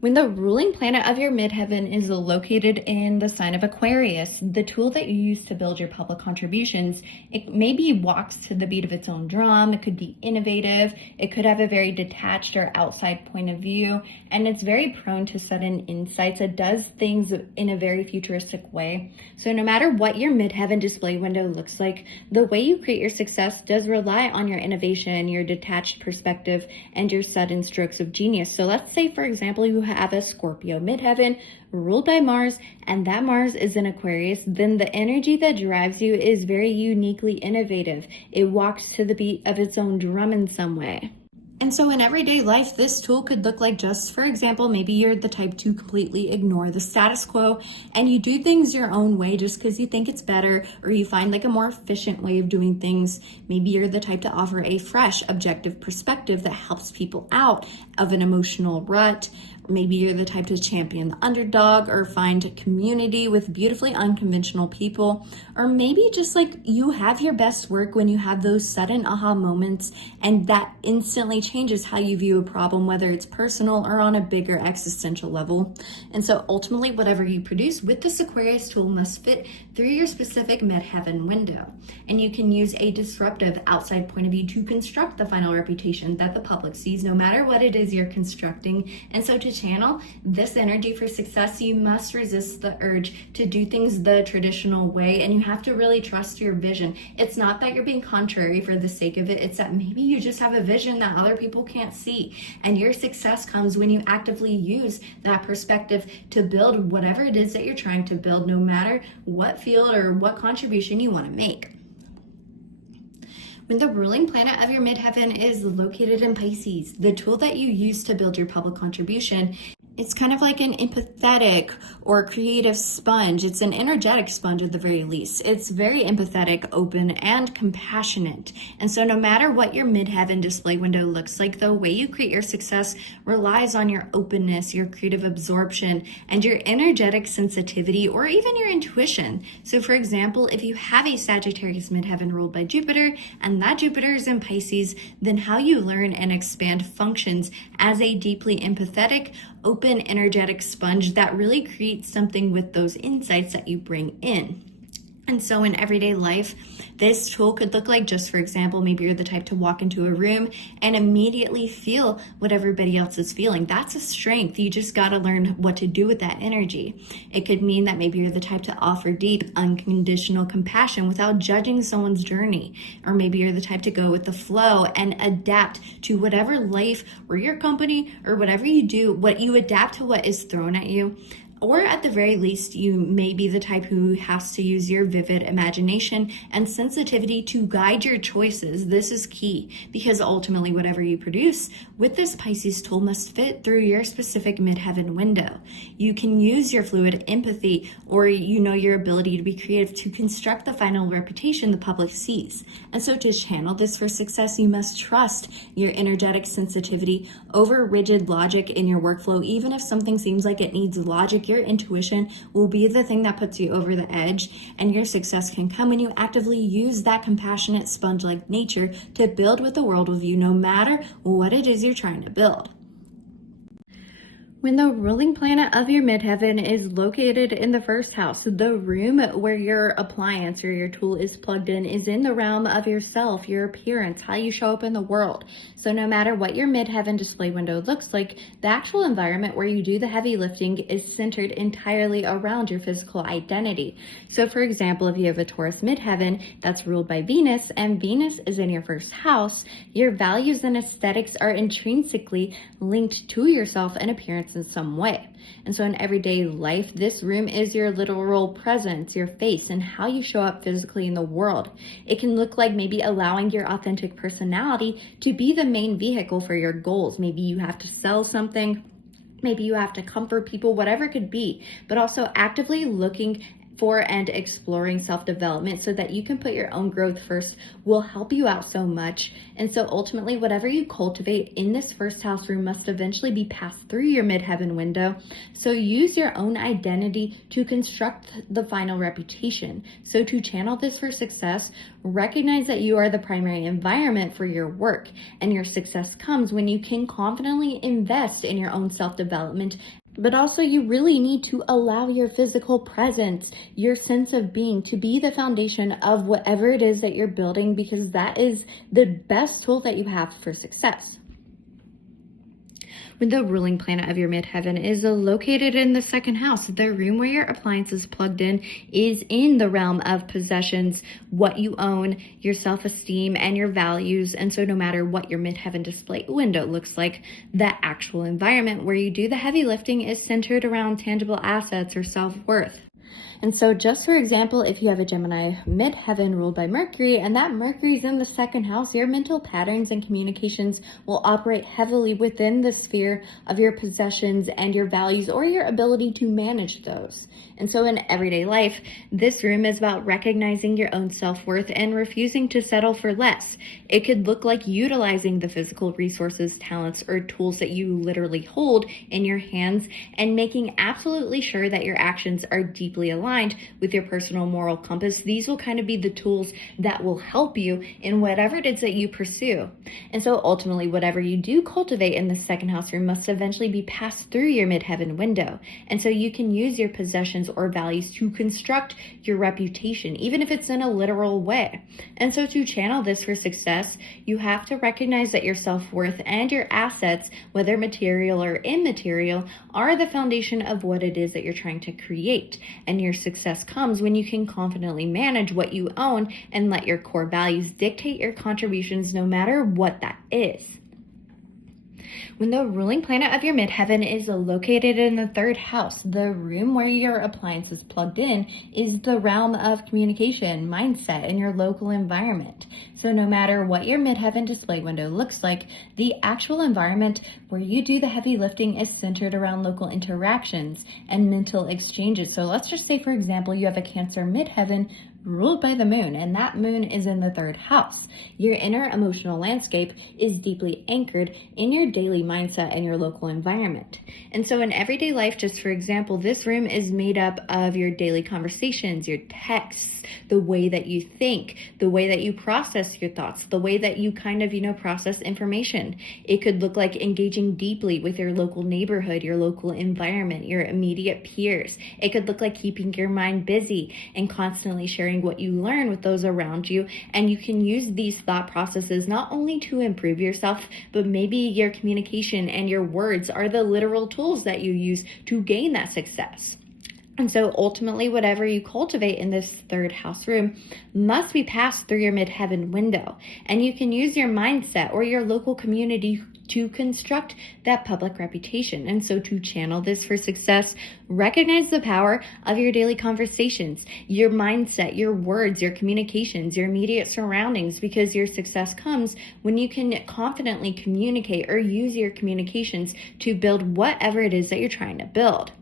When the ruling planet of your midheaven is located in the sign of Aquarius, the tool that you use to build your public contributions, it maybe walks to the beat of its own drum. It could be innovative. It could have a very detached or outside point of view, and it's very prone to sudden insights. It does things in a very futuristic way. So no matter what your midheaven display window looks like, the way you create your success does rely on your innovation, your detached perspective, and your sudden strokes of genius. So let's say, for example, you have a Scorpio Midheaven ruled by Mars, and that Mars is in Aquarius, then the energy that drives you is very uniquely innovative. It walks to the beat of its own drum in some way. And so in everyday life, this tool could look like, just for example, maybe you're the type to completely ignore the status quo and you do things your own way just because you think it's better, or you find like a more efficient way of doing things. Maybe you're the type to offer a fresh, objective perspective that helps people out of an emotional rut. Maybe you're the type to champion the underdog or find community with beautifully unconventional people. Or maybe just like you have your best work when you have those sudden aha moments, and that instantly changes how you view a problem, whether it's personal or on a bigger existential level. And so ultimately, whatever you produce with this Aquarius tool must fit through your specific midheaven window. And you can use a disruptive outside point of view to construct the final reputation that the public sees, no matter what it is you're constructing. And so to channel this energy for success, you must resist the urge to do things the traditional way, and you have to really trust your vision. It's not that you're being contrary for the sake of it, it's that maybe you just have a vision that other people can't see, and your success comes when you actively use that perspective to build whatever it is that you're trying to build, no matter what field or what contribution you want to make. When the ruling planet of your midheaven is located in Pisces, the tool that you use to build your public contribution, it's kind of like an empathetic or creative sponge. It's an energetic sponge at the very least. It's very empathetic, open, and compassionate. And so no matter what your midheaven display window looks like, the way you create your success relies on your openness, your creative absorption, and your energetic sensitivity, or even your intuition. So for example, if you have a Sagittarius Midheaven ruled by Jupiter, and that Jupiter is in Pisces, then how you learn and expand functions as a deeply empathetic, open, energetic sponge that really creates something with those insights that you bring in. And so in everyday life, this tool could look like, just for example, maybe you're the type to walk into a room and immediately feel what everybody else is feeling. That's a strength. You just got to learn what to do with that energy. It could mean that maybe you're the type to offer deep, unconditional compassion without judging someone's journey. Or maybe you're the type to go with the flow and adapt to whatever life or your company or whatever you do, what you adapt to what is thrown at you. Or at the very least, you may be the type who has to use your vivid imagination and sensitivity to guide your choices. This is key, because ultimately whatever you produce with this Pisces tool must fit through your specific midheaven window. You can use your fluid empathy or your ability to be creative to construct the final reputation the public sees. And so to channel this for success, you must trust your energetic sensitivity over rigid logic in your workflow. Even if something seems like it needs logic, your intuition will be the thing that puts you over the edge, and your success can come when you actively use that compassionate sponge-like nature to build with the world with you, no matter what it is you're trying to build. When the ruling planet of your midheaven is located in the first house, the room where your appliance or your tool is plugged in is in the realm of yourself, your appearance, how you show up in the world. So no matter what your midheaven display window looks like, the actual environment where you do the heavy lifting is centered entirely around your physical identity. So for example, if you have a Taurus midheaven that's ruled by Venus, and Venus is in your first house, your values and aesthetics are intrinsically linked to yourself and appearance in some way. And so in everyday life, this room is your literal presence, your face, and how you show up physically in the world. It can look like maybe allowing your authentic personality to be the main vehicle for your goals. Maybe you have to sell something, maybe you have to comfort people, whatever it could be, but also actively looking for and exploring self-development so that you can put your own growth first will help you out so much. And so ultimately, whatever you cultivate in this first house room must eventually be passed through your midheaven window. So use your own identity to construct the final reputation. So to channel this for success, recognize that you are the primary environment for your work, and your success comes when you can confidently invest in your own self-development. But also you really need to allow your physical presence, your sense of being, to be the foundation of whatever it is that you're building, because that is the best tool that you have for success. When the ruling planet of your midheaven is located in the second house, the room where your appliance is plugged in is in the realm of possessions, what you own, your self-esteem, and your values. And so no matter what your midheaven display window looks like, the actual environment where you do the heavy lifting is centered around tangible assets or self-worth. And so just for example, if you have a Gemini midheaven ruled by Mercury, and that Mercury is in the second house, your mental patterns and communications will operate heavily within the sphere of your possessions and your values, or your ability to manage those. And so in everyday life, this room is about recognizing your own self-worth and refusing to settle for less. It could look like utilizing the physical resources, talents, or tools that you literally hold in your hands, and making absolutely sure that your actions are deeply aligned with your personal moral compass. These will kind of be the tools that will help you in whatever it is that you pursue. And so ultimately, whatever you do cultivate in the second house room must eventually be passed through your midheaven window. And so you can use your possessions or values to construct your reputation, even if it's in a literal way. And so to channel this for success, you have to recognize that your self-worth and your assets, whether material or immaterial, are the foundation of what it is that you're trying to create. And your success comes when you can confidently manage what you own and let your core values dictate your contributions, no matter what that is. When the ruling planet of your midheaven is located in the third house, the room where your appliance is plugged in is the realm of communication, mindset, and your local environment. So no matter what your midheaven display window looks like, the actual environment where you do the heavy lifting is centered around local interactions and mental exchanges. So let's just say, for example, you have a Cancer midheaven ruled by the moon, and that moon is in the third house. Your inner emotional landscape is deeply anchored in your daily mindset and your local environment. And so in everyday life, just for example, this room is made up of your daily conversations, your texts, the way that you think, the way that you process your thoughts, the way that you kind of, process information. It could look like engaging deeply with your local neighborhood, your local environment, your immediate peers. It could look like keeping your mind busy and constantly sharing sharing what you learn with those around you. And you can use these thought processes not only to improve yourself, but maybe your communication and your words are the literal tools that you use to gain that success. And so ultimately, whatever you cultivate in this third house room must be passed through your midheaven window. And you can use your mindset or your local community to construct that public reputation. And so to channel this for success, recognize the power of your daily conversations, your mindset, your words, your communications, your immediate surroundings, because your success comes when you can confidently communicate or use your communications to build whatever it is that you're trying to build.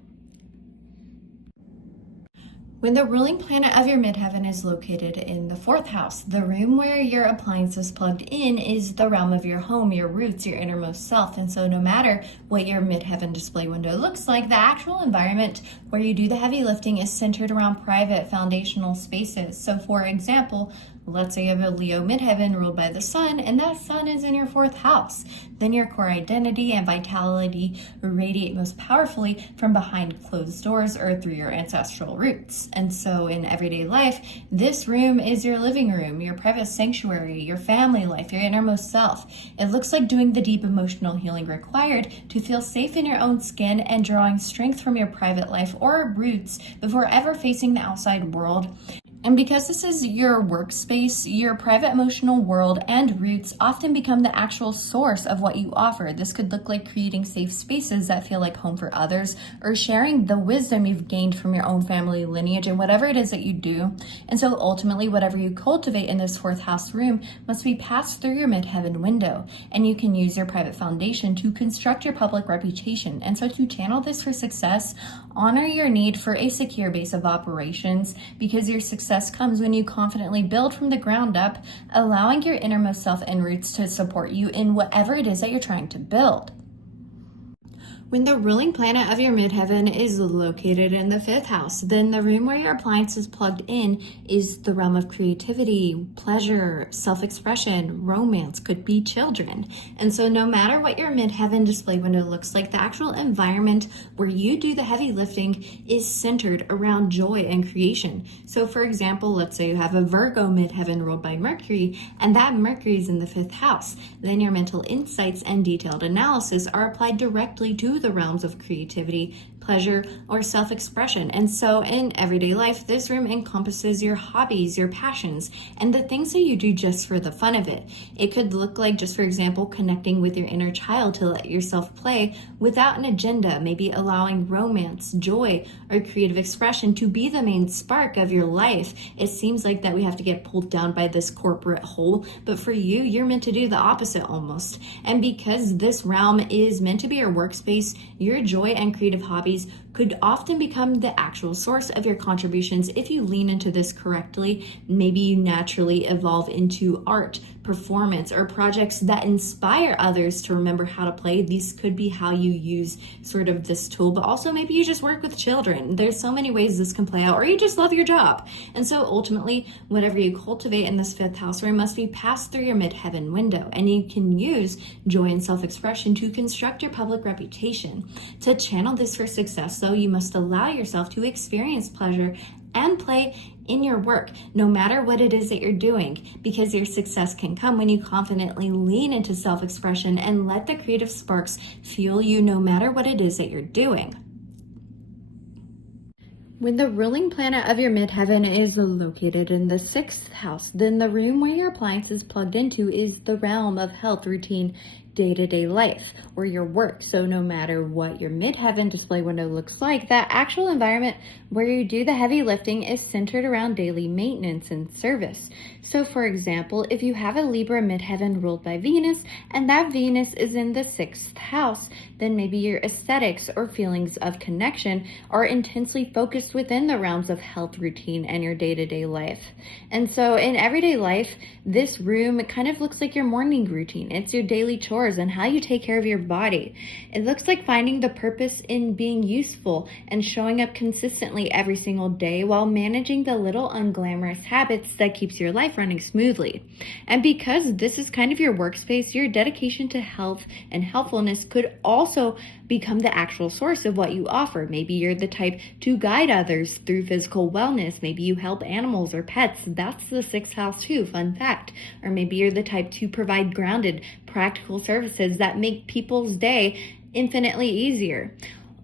When the ruling planet of your midheaven is located in the fourth house, the room where your appliance is plugged in is the realm of your home, your roots, your innermost self. And so no matter what your midheaven display window looks like, the actual environment where you do the heavy lifting is centered around private foundational spaces. So for example, let's say you have a Leo midheaven ruled by the sun, and that sun is in your fourth house. Then your core identity and vitality radiate most powerfully from behind closed doors or through your ancestral roots. And so in everyday life, this room is your living room, your private sanctuary, your family life, your innermost self. It looks like doing the deep emotional healing required to feel safe in your own skin and drawing strength from your private life or roots before ever facing the outside world. And because this is your workspace, your private emotional world and roots often become the actual source of what you offer. This could look like creating safe spaces that feel like home for others, or sharing the wisdom you've gained from your own family lineage and whatever it is that you do. And so ultimately, whatever you cultivate in this fourth house room must be passed through your midheaven window. And you can use your private foundation to construct your public reputation. And so to channel this for success, honor your need for a secure base of operations, because your success comes when you confidently build from the ground up, allowing your innermost self and roots to support you in whatever it is that you're trying to build. When the ruling planet of your midheaven is located in the fifth house, then the room where your appliance is plugged in is the realm of creativity, pleasure, self-expression, romance, could be children. And so no matter what your midheaven display window looks like, the actual environment where you do the heavy lifting is centered around joy and creation. So for example, let's say you have a Virgo midheaven ruled by Mercury, and that Mercury is in the fifth house. Then your mental insights and detailed analysis are applied directly to the realms of creativity, pleasure, or self-expression. And so in everyday life, this room encompasses your hobbies, your passions, and the things that you do just for the fun of it. It could look like, just for example, connecting with your inner child to let yourself play without an agenda, maybe allowing romance, joy, or creative expression to be the main spark of your life. It seems like that we have to get pulled down by this corporate hole, but for you, you're meant to do the opposite almost. And because this realm is meant to be your workspace, your joy and creative hobbies could often become the actual source of your contributions if you lean into this correctly. Maybe you naturally evolve into art, performance, or projects that inspire others to remember how to play. These could be how you use sort of this tool, but also maybe you just work with children. There's so many ways this can play out, or you just love your job. And so ultimately, whatever you cultivate in this fifth house room must be passed through your midheaven window, and you can use joy and self-expression to construct your public reputation. To channel this for success, though, you must allow yourself to experience pleasure and play in your work, no matter what it is that you're doing, because your success can come when you confidently lean into self-expression and let the creative sparks fuel you no matter what it is that you're doing. When the ruling planet of your midheaven is located in the sixth house, then the room where your appliance is plugged into is the realm of health, routine, day-to-day life, or your work. So no matter what your midheaven display window looks like, that actual environment where you do the heavy lifting is centered around daily maintenance and service. So for example, if you have a Libra midheaven ruled by Venus, and that Venus is in the sixth house, then maybe your aesthetics or feelings of connection are intensely focused within the realms of health, routine, and your day-to-day life. And so in everyday life, this room kind of looks like your morning routine. It's your daily chores. chores and how you take care of your body. It looks like finding the purpose in being useful and showing up consistently every single day while managing the little unglamorous habits that keeps your life running smoothly. And because this is kind of your workspace, your dedication to health and healthfulness could also become the actual source of what you offer. Maybe you're the type to guide others through physical wellness. Maybe you help animals or pets. That's the 6th house too, fun fact. Or maybe you're the type to provide grounded, practical services that make people's day infinitely easier.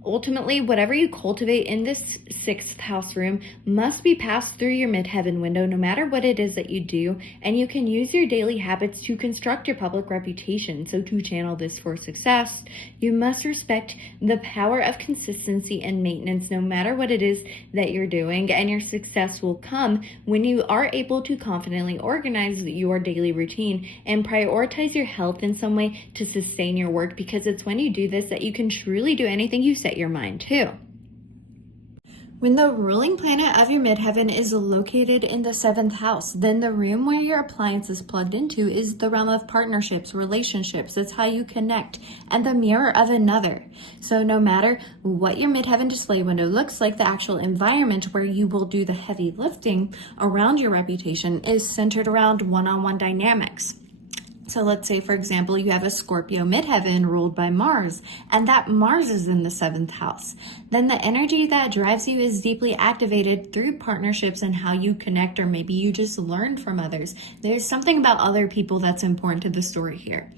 Ultimately, whatever you cultivate in this 6th house room must be passed through your midheaven window, no matter what it is that you do, and you can use your daily habits to construct your public reputation. So to channel this for success, you must respect the power of consistency and maintenance, no matter what it is that you're doing, and your success will come when you are able to confidently organize your daily routine and prioritize your health in some way to sustain your work, because it's when you do this that you can truly do anything you set your mind to. When the ruling planet of your midheaven is located in the 7th house, then the room where your appliance is plugged into is the realm of partnerships, relationships. It's how you connect, and the mirror of another. So no matter what your midheaven display window looks like, the actual environment where you will do the heavy lifting around your reputation is centered around one-on-one dynamics. So let's say, for example, you have a Scorpio Midheaven ruled by Mars, and that Mars is in the 7th house. Then the energy that drives you is deeply activated through partnerships and how you connect, or maybe you just learn from others. There's something about other people that's important to the story here.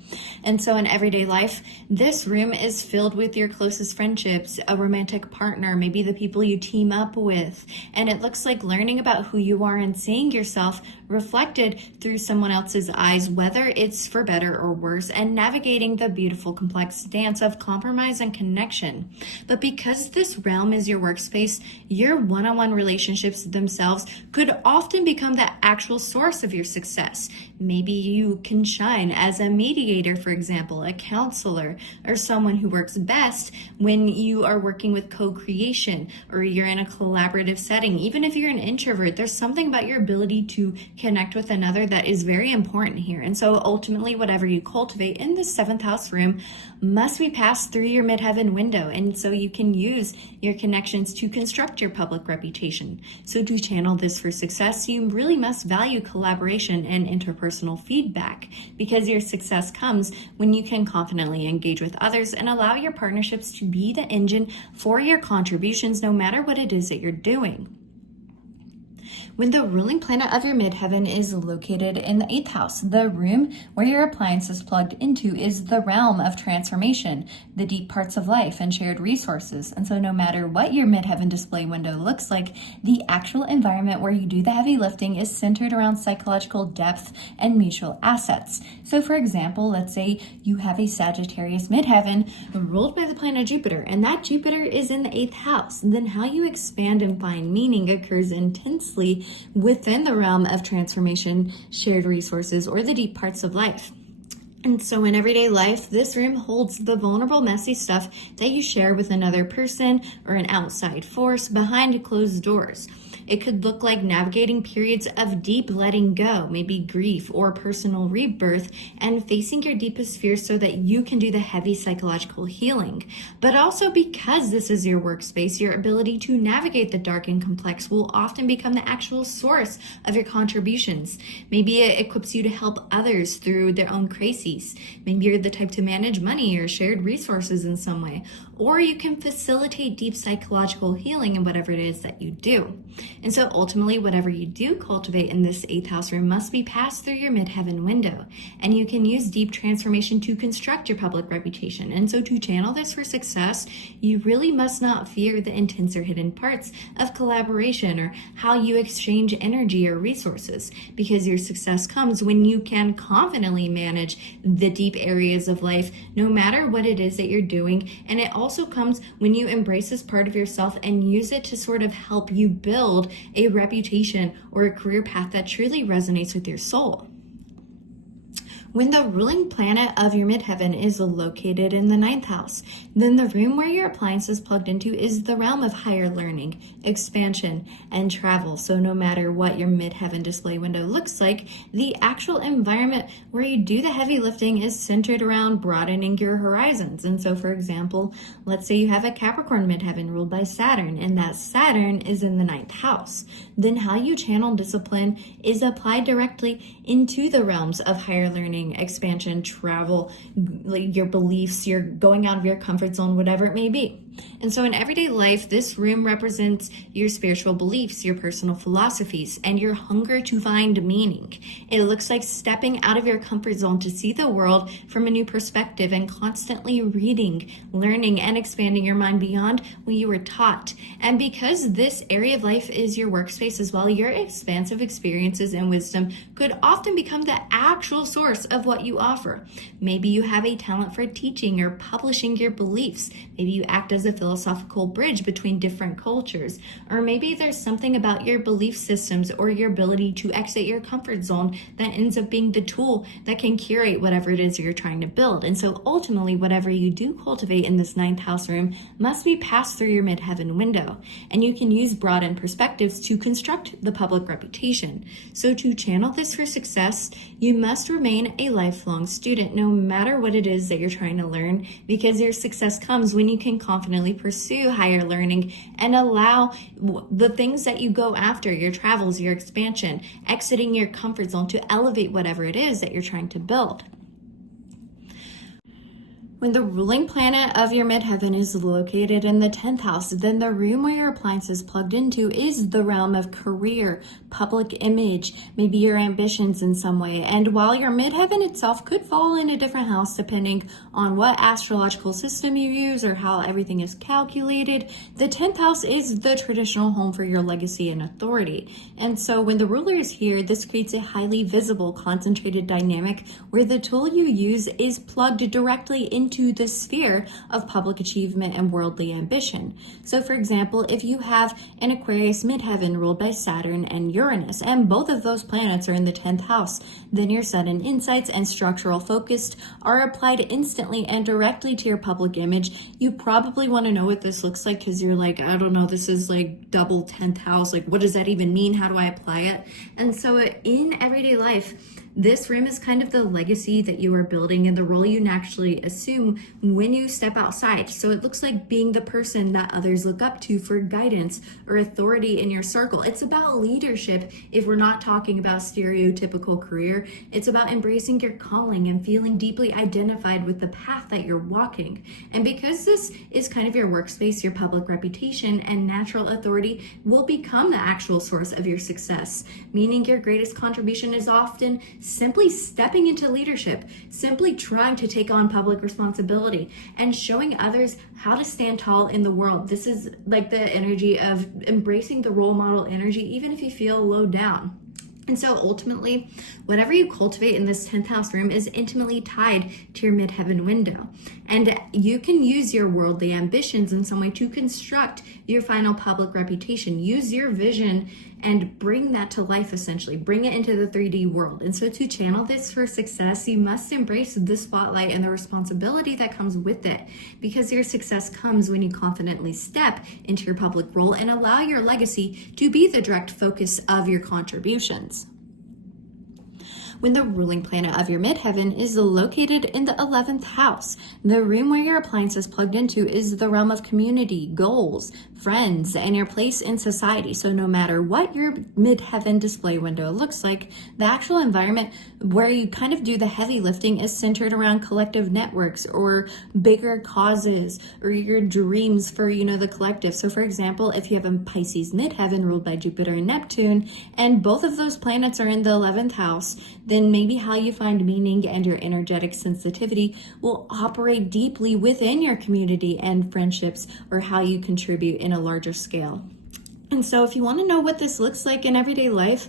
And so in everyday life, this room is filled with your closest friendships, a romantic partner, maybe the people you team up with. And it looks like learning about who you are and seeing yourself reflected through someone else's eyes, whether it's for better or worse, and navigating the beautiful, complex dance of compromise and connection. But because this realm is your workspace, your one-on-one relationships themselves could often become the actual source of your success. Maybe you can shine as a mediator, for example, a counselor, or someone who works best when you are working with co-creation, or you're in a collaborative setting. Even if you're an introvert, there's something about your ability to connect with another that is very important here. And so ultimately, whatever you cultivate in the 7th house room must be passed through your midheaven window. And so you can use your connections to construct your public reputation. So to channel this for success, you really must value collaboration and interpersonal feedback, because your success comes when you can confidently engage with others and allow your partnerships to be the engine for your contributions, no matter what it is that you're doing. When the ruling planet of your midheaven is located in the 8th house, the room where your appliance is plugged into is the realm of transformation, the deep parts of life, and shared resources. And so no matter what your midheaven display window looks like, the actual environment where you do the heavy lifting is centered around psychological depth and mutual assets. So for example, let's say you have a Sagittarius Midheaven ruled by the planet Jupiter, and that Jupiter is in the 8th house. And then how you expand and find meaning occurs intensely within the realm of transformation, shared resources, or the deep parts of life. And so in everyday life, this room holds the vulnerable, messy stuff that you share with another person or an outside force behind closed doors. It could look like navigating periods of deep letting go, maybe grief or personal rebirth, and facing your deepest fears so that you can do the heavy psychological healing. But also, because this is your workspace, your ability to navigate the dark and complex will often become the actual source of your contributions. Maybe it equips you to help others through their own crises. Maybe you're the type to manage money or shared resources in some way. Or you can facilitate deep psychological healing in whatever it is that you do. And so ultimately, whatever you do cultivate in this 8th house room must be passed through your midheaven window. And you can use deep transformation to construct your public reputation. And so to channel this for success, you really must not fear the intense or hidden parts of collaboration or how you exchange energy or resources, because your success comes when you can confidently manage the deep areas of life, no matter what it is that you're doing. And it also comes when you embrace this part of yourself and use it to sort of help you build a reputation or a career path that truly resonates with your soul. When the ruling planet of your midheaven is located in the 9th house, then the room where your appliance is plugged into is the realm of higher learning, expansion, and travel. So no matter what your midheaven display window looks like, the actual environment where you do the heavy lifting is centered around broadening your horizons. And so, for example, let's say you have a Capricorn midheaven ruled by Saturn, and that Saturn is in the 9th house. Then how you channel discipline is applied directly into the realms of higher learning, expansion, travel, like your beliefs, you're going out of your comfort zone, whatever it may be. And so in everyday life, this room represents your spiritual beliefs, your personal philosophies, and your hunger to find meaning. It looks like stepping out of your comfort zone to see the world from a new perspective and constantly reading, learning, and expanding your mind beyond what you were taught. And because this area of life is your workspace as well, your expansive experiences and wisdom could often become the actual source of what you offer. Maybe you have a talent for teaching or publishing your beliefs. Maybe you act as a philosophical bridge between different cultures. Or maybe there's something about your belief systems or your ability to exit your comfort zone that ends up being the tool that can curate whatever it is you're trying to build. And so ultimately, whatever you do cultivate in this 9th house room must be passed through your midheaven window. And you can use broadened perspectives to construct the public reputation. So to channel this for success, you must remain a lifelong student, no matter what it is that you're trying to learn, because your success comes when you can confidently pursue higher learning and allow the things that you go after, your travels, your expansion, exiting your comfort zone to elevate whatever it is that you're trying to build. When the ruling planet of your midheaven is located in the 10th house, then the room where your appliance is plugged into is the realm of career, public image, maybe your ambitions in some way. And while your midheaven itself could fall in a different house depending on what astrological system you use or how everything is calculated, the 10th house is the traditional home for your legacy and authority. And so when the ruler is here, this creates a highly visible, concentrated dynamic where the tool you use is plugged directly into the sphere of public achievement and worldly ambition. So for example, if you have an Aquarius Midheaven ruled by Saturn and Uranus, and both of those planets are in the 10th house, then your sudden insights and structural focus are applied instantly and directly to your public image. You probably want to know what this looks like because you're like, I don't know, this is like double 10th house. Like, what does that even mean? How do I apply it? And so in everyday life, this room is kind of the legacy that you are building and the role you naturally assume when you step outside. So it looks like being the person that others look up to for guidance or authority in your circle. It's about leadership if we're not talking about stereotypical career. It's about embracing your calling and feeling deeply identified with the path that you're walking. And because this is kind of your workspace, your public reputation and natural authority will become the actual source of your success, meaning your greatest contribution is often simply stepping into leadership, simply trying to take on public responsibility and showing others how to stand tall in the world. This is like the energy of embracing the role model energy, even if you feel low down. And so ultimately, whatever you cultivate in this 10th house room is intimately tied to your midheaven window. And you can use your worldly ambitions in some way to construct your final public reputation. Use your vision and bring that to life, essentially. Bring it into the 3D world. And so to channel this for success, you must embrace the spotlight and the responsibility that comes with it, because your success comes when you confidently step into your public role and allow your legacy to be the direct focus of your contributions. When the ruling planet of your midheaven is located in the 11th house, the room where your appliance is plugged into is the realm of community, goals, friends, and your place in society. So no matter what your midheaven display window looks like, the actual environment where you kind of do the heavy lifting is centered around collective networks or bigger causes or your dreams for, the collective. So for example, if you have a Pisces Midheaven ruled by Jupiter and Neptune, and both of those planets are in the 11th house, then maybe how you find meaning and your energetic sensitivity will operate deeply within your community and friendships, or how you contribute in a larger scale. And so if you want to know what this looks like in everyday life,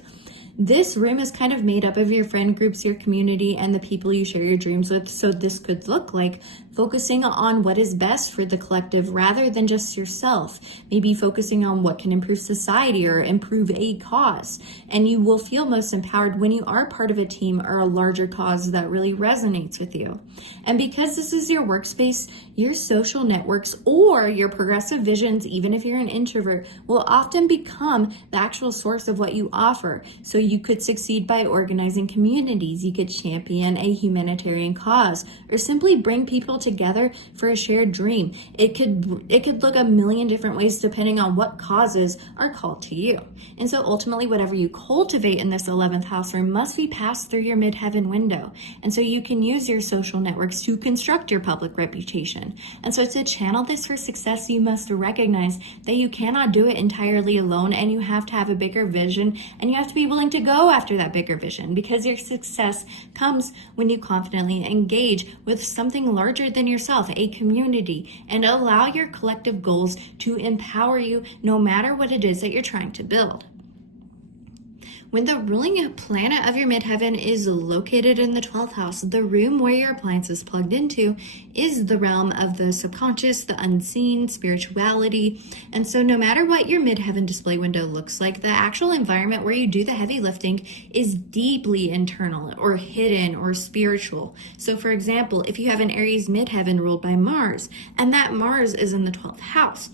this room is kind of made up of your friend groups, your community, and the people you share your dreams with. So this could look like focusing on what is best for the collective rather than just yourself. Maybe focusing on what can improve society or improve a cause. And you will feel most empowered when you are part of a team or a larger cause that really resonates with you. And because this is your workspace, your social networks or your progressive visions, even if you're an introvert, will often become the actual source of what you offer. So you could succeed by organizing communities, you could champion a humanitarian cause, or simply bring people together for a shared dream. It could look a million different ways depending on what causes are called to you. And so ultimately, whatever you cultivate in this 11th house room must be passed through your midheaven window. And so you can use your social networks to construct your public reputation. And so to channel this for success, you must recognize that you cannot do it entirely alone, and you have to have a bigger vision, and you have to be willing to go after that bigger vision, because your success comes when you confidently engage with something larger than yourself, a community, and allow your collective goals to empower you no matter what it is that you're trying to build. When the ruling planet of your midheaven is located in the 12th house, the room where your appliance is plugged into is the realm of the subconscious, the unseen, spirituality. And so no matter what your midheaven display window looks like, the actual environment where you do the heavy lifting is deeply internal or hidden or spiritual. So for example, if you have an Aries midheaven ruled by Mars, and that Mars is in the 12th house,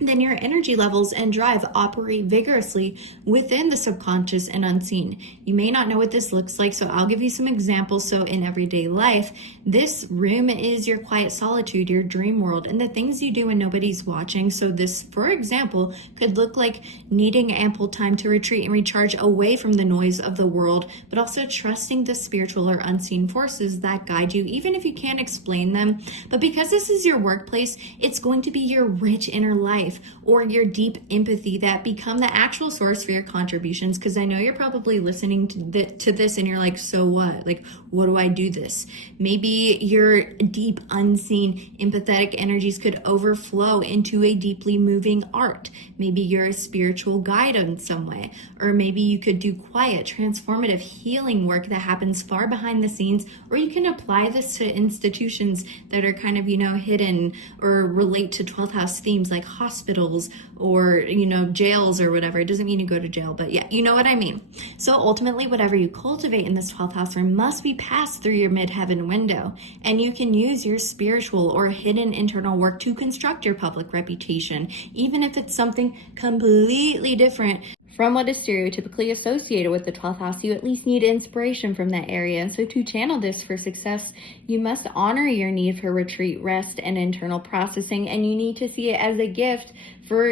then your energy levels and drive operate vigorously within the subconscious and unseen. You may not know what this looks like, so I'll give you some examples. So in everyday life, this room is your quiet solitude, your dream world, and the things you do when nobody's watching. So this, for example, could look like needing ample time to retreat and recharge away from the noise of the world, but also trusting the spiritual or unseen forces that guide you, even if you can't explain them. But because this is your workplace, it's going to be your rich inner life, or your deep empathy that become the actual source for your contributions. Because I know you're probably listening to this and you're like, so what? Like, what do I do this? Maybe your deep, unseen, empathetic energies could overflow into a deeply moving art. Maybe you're a spiritual guide in some way. Or maybe you could do quiet, transformative healing work that happens far behind the scenes. Or you can apply this to institutions that are kind of, hidden or relate to 12th house themes like hospitals or, jails or whatever. It doesn't mean you go to jail, but yeah, you know what I mean. So ultimately, whatever you cultivate in this 12th house room must be passed through your midheaven window. And you can use your spiritual or hidden internal work to construct your public reputation, even if it's something completely different from what is stereotypically associated with the 12th house. You at least need inspiration from that area. And so to channel this for success, you must honor your need for retreat, rest, and internal processing. And you need to see it as a gift for,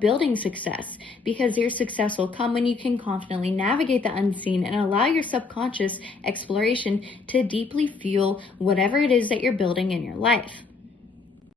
building success, because your success will come when you can confidently navigate the unseen and allow your subconscious exploration to deeply fuel whatever it is that you're building in your life.